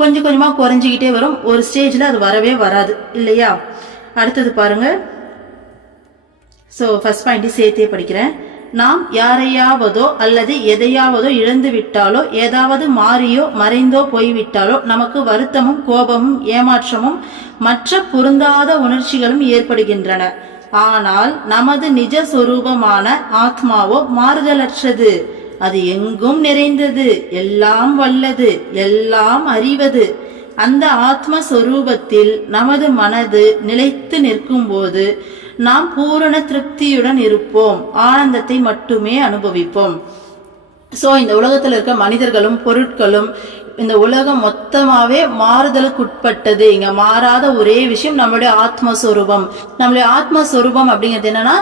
கொஞ்சம் கொஞ்சமா குறைஞ்சிக்கிட்டே வரும். ஒரு ஸ்டேஜ்ல அது வரவே வராது இல்லையா? அடுத்தது பாருங்க. சோ ஃபர்ஸ்ட் பாயிண்ட் சேர்த்தே படிக்கிறேன். நாம் யாரையாவதோ அல்லது எதையாவதோ இழந்து விட்டாலோ, ஏதாவது மாறியோ மறைந்தோ போய்விட்டாலோ நமக்கு வருத்தமும் கோபமும் ஏமாற்றமும் மற்ற பொருந்தாத உணர்ச்சிகளும் ஏற்படுகின்றன. ஆனால் நமது நிஜ சொரூபமான ஆத்மாவோ மாறுதலற்றது. அது எங்கும் நிறைந்தது, எல்லாம் வல்லது, எல்லாம் அறிவது. அந்த ஆத்மஸ்வரூபத்தில் நமது மனது நிலைத்து நிற்கும் போது நாம் பூரண திருப்தியுடன் இருப்போம், ஆனந்தத்தை மட்டுமே அனுபவிப்போம். சோ இந்த உலகத்துல இருக்க மனிதர்களும் பொருட்களும் இந்த உலகம் மொத்தமாவே மாறுதலுக்கு உட்பட்டது. இங்க மாறாத ஒரே விஷயம் நம்மளுடைய ஆத்மஸ்வரூபம். நம்மளுடைய ஆத்மஸ்வரூபம் அப்படிங்கிறது என்னன்னா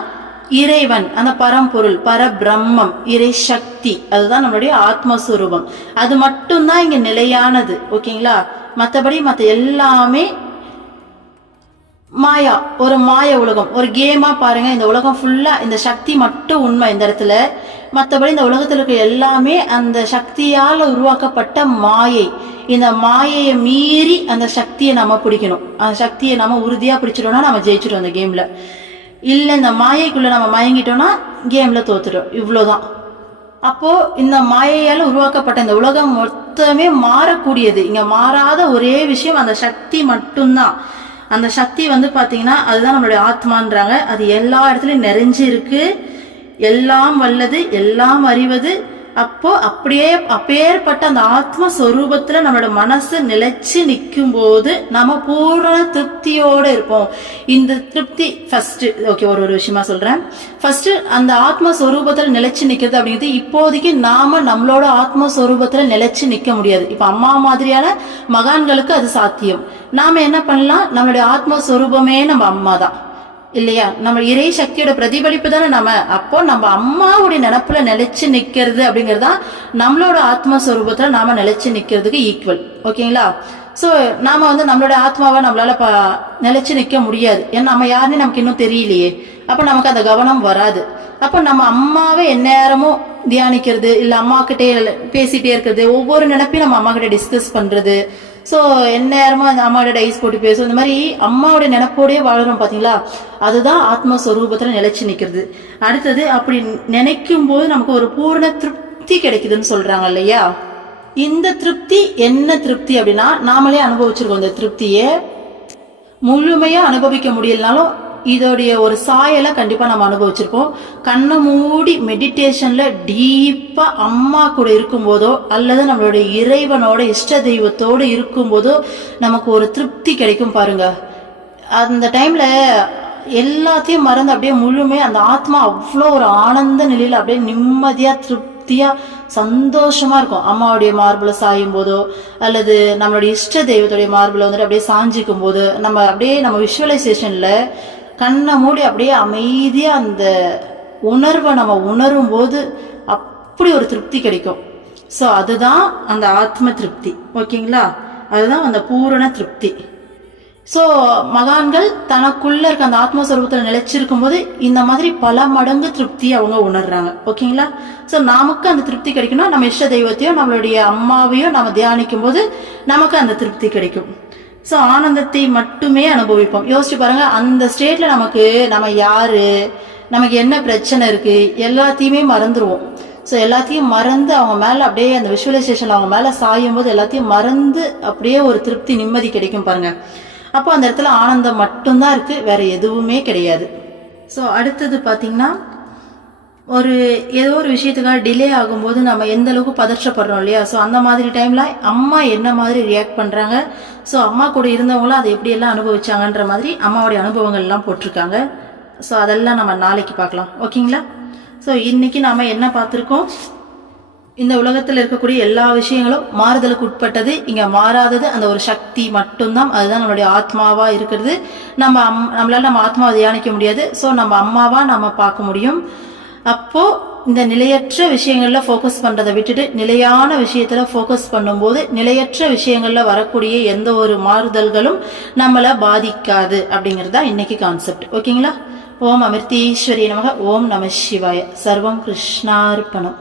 இறைவன், அந்த பரம்பொருள், பரபிரம்மம், இறை சக்தி. அதுதான் நம்மளுடைய ஆத்மஸ்வரூபம். அது மட்டும்தான் இங்க நிலையானது. ஓகேங்களா? மற்றபடி மற்ற எல்லாமே மாயா, ஒரு மாய உலகம், ஒரு கேமா பாருங்க. இந்த உலகம் ஃபுல்லா இந்த சக்தி மட்டும் உண்மை இந்த இடத்துல. மற்றபடி இந்த உலகத்தில் இருக்க எல்லாமே அந்த சக்தியால் உருவாக்கப்பட்ட மாயை. இந்த மாயையை மீறி அந்த சக்தியை நம்ம பிடிக்கணும். அந்த சக்தியை நம்ம உறுதியா பிடிச்சிட்டோம்னா நம்ம ஜெயிச்சிட்டோம் அந்த கேம்ல. இல்லை இந்த மாயைக்குள்ள நம்ம மயங்கிட்டோம்னா கேம்ல தோத்துட்டோம். இவ்வளவுதான். அப்போ இந்த மாயையால உருவாக்கப்பட்ட இந்த உலகம் மொத்தமே மாறக்கூடியது. இங்க மாறாத ஒரே விஷயம் அந்த சக்தி மட்டும்தான். அந்த சக்தி பாத்தீங்கன்னா அதுதான் நம்மளுடைய ஆத்மான்றாங்க. அது எல்லா இடத்துலயும் நிறைஞ்சு இருக்கு. எல்லாம் வல்லது, எல்லாம் அறிவது. அப்போ அப்படியே அப்பேற்பட்ட அந்த ஆத்ம சொரூபத்துல நம்மளோட மனசு நிலைச்சு நிற்கும் போது நம்ம பூர்ண திருப்தியோட இருப்போம். இந்த திருப்தி ஃபர்ஸ்ட். ஓகே, ஒரு விஷயமா சொல்றேன். ஃபர்ஸ்ட் அந்த ஆத்ம சொரூபத்துல நிலைச்சு நிக்கிறது அப்படிங்கிறது இப்போதைக்கு நாம நம்மளோட ஆத்ம சொரூபத்துல நிலைச்சு நிக்க முடியாது. இப்ப அம்மா மாதிரியான மகான்களுக்கு அது சாத்தியம். நாம என்ன பண்ணலாம், நம்மளுடைய ஆத்ம சொரூபமே நம்ம அம்மா தான் இல்லையா? நம்ம இறை சக்தியோட பிரதிபலிப்பு தானே நம்ம. அப்போ நம்ம அம்மாவுடைய நினப்புல நிலைச்சு நிக்கிறது அப்படிங்கறதுதான் நம்மளோட ஆத்மஸ்வரூபத்துல நாம நிலைச்சு நிக்கிறதுக்கு ஈக்குவல். ஓகேங்களா? சோ நாம நம்மளோட ஆத்மாவை நம்மளால நிலைச்சு நிக்க முடியாது. ஏன்னா நம்ம யாருன்னு நமக்கு இன்னும் தெரியலையே. அப்ப நமக்கு அந்த கவனம் வராது. அப்ப நம்ம அம்மாவை எந்நேரமும் தியானிக்கிறது, இல்ல அம்மா கிட்டே பேசிட்டே இருக்கிறது, ஒவ்வொரு நினைப்பையும் நம்ம அம்மா கிட்ட டிஸ்கஸ் பண்றது. ஸோ எந்நேரமா அந்த அம்மாவோட டைஸ் போட்டு பேசும். இந்த மாதிரி அம்மாவோட நினைப்போடய வாழறோம் பாத்தீங்களா? அதுதான் ஆத்மஸ்வரூபத்துல நிலைச்சு நிக்கிறது. அடுத்தது அப்படி நினைக்கும் போது நமக்கு ஒரு பூர்ண திருப்தி கிடைக்குதுன்னு சொல்றாங்க இல்லையா? இந்த திருப்தி என்ன திருப்தி அப்படின்னா, நாமளே அனுபவிச்சிருக்கோம். இந்த திருப்தியை முழுமையா அனுபவிக்க முடியலனாலும் இதோடைய ஒரு சாயலை கண்டிப்பா நம்ம அனுபவிச்சிருப்போம். கண்ணை மூடி மெடிடேஷன்ல டீப்பா அம்மா கூட இருக்கும் போதோ அல்லது நம்மளுடைய இறைவனோட இஷ்ட தெய்வத்தோடு இருக்கும் போதோ நமக்கு ஒரு திருப்தி கிடைக்கும் பாருங்க. அந்த டைம்ல எல்லாத்தையும் மறந்து அப்படியே முழுமையா அந்த ஆத்மா அவ்வளோ ஒரு ஆனந்த நிலையில அப்படியே நிம்மதியா திருப்தியா சந்தோஷமா இருக்கும். அம்மாவுடைய மார்புல சாயும் போதோ அல்லது நம்மளுடைய இஷ்ட தெய்வத்துடைய மார்புல அப்படியே சாஞ்சிக்கும் போது நம்ம விஷுவலைசேஷன்ல கண்ணை மூடி அப்படியே அமைதியா அந்த உணர்வை நம்ம உணரும் போது அப்படி ஒரு திருப்தி கிடைக்கும். ஸோ அதுதான் அந்த ஆத்ம திருப்தி. ஓகேங்களா? அதுதான் அந்த பூரண திருப்தி. ஸோ மகான்கள் தனக்குள்ள இருக்க அந்த ஆத்மஸ்வரூபத்தில் நிலைச்சிருக்கும் போது இந்த மாதிரி பல மடங்கு திருப்தி அவங்க உணர்றாங்க. ஓகேங்களா? ஸோ நமக்கு அந்த திருப்தி கிடைக்கணும். நம்ம இஷ்ட தெய்வத்தையோ நம்மளுடைய அம்மாவையோ நம்ம தியானிக்கும் போது நமக்கு அந்த திருப்தி கிடைக்கும். ஸோ ஆனந்தத்தை மட்டுமே அனுபவிப்போம். யோசிச்சு பாருங்க, அந்த ஸ்டேட்ல நம்ம யாரு, நமக்கு என்ன பிரச்சனை இருக்கு, எல்லாத்தையுமே மறந்துடுவோம். ஸோ எல்லாத்தையும் மறந்து அவங்க மேல அப்படியே அந்த விஷுவலைசேஷன் அவங்க மேல சாயும் போது எல்லாத்தையும் மறந்து அப்படியே ஒரு திருப்தி நிம்மதி கிடைக்கும் பாருங்க. அப்போ அந்த இடத்துல ஆனந்தம் மட்டும்தான் இருக்கு, வேற எதுவுமே கிடையாது. ஸோ அடுத்தது பாத்தீங்கன்னா, ஏதோ ஒரு விஷயத்துக்காக டிலே ஆகும்போது நம்ம எந்த அளவுக்கு பதற்றப்படுறோம் இல்லையா? ஸோ அந்த மாதிரி டைம்ல அம்மா என்ன மாதிரி ரியாக்ட் பண்றாங்க, ஸோ அம்மா கூட இருந்தவங்களும் அதை எப்படி எல்லாம் அனுபவிச்சாங்கன்ற மாதிரி அம்மாவுடைய அனுபவங்கள் எல்லாம் போட்டிருக்காங்க. ஸோ அதெல்லாம் நம்ம நாளைக்கு பார்க்கலாம். ஓகேங்களா? ஸோ இன்னைக்கு நாம என்ன பார்த்துருக்கோம், இந்த உலகத்தில் இருக்கக்கூடிய எல்லா விஷயங்களும் மாறுதலுக்கு உட்பட்டது. இங்க மாறாதது அந்த ஒரு சக்தி மட்டும்தான். அதுதான் நம்மளுடைய ஆத்மாவா இருக்கிறது. நம்மளால நம்ம ஆத்மாவை தியானிக்க முடியாது. ஸோ நம்ம அம்மாவா நம்ம பார்க்க முடியும். அப்போ இந்த நிலையற்ற விஷயங்கள்ல ஃபோக்கஸ் பண்றதை விட்டுட்டு நிலையான விஷயத்துல ஃபோக்கஸ் பண்ணும்போது நிலையற்ற விஷயங்கள்ல வரக்கூடிய எந்த ஒரு மாறுதல்களும் நம்மளை பாதிக்காது அப்படிங்கிறது தான் இன்னைக்கு கான்செப்ட். ஓகேங்களா? ஓம் அமிர்தீஸ்வரி நமக. ஓம் நம சிவாய. சர்வம் கிருஷ்ணார்ப்பணம்.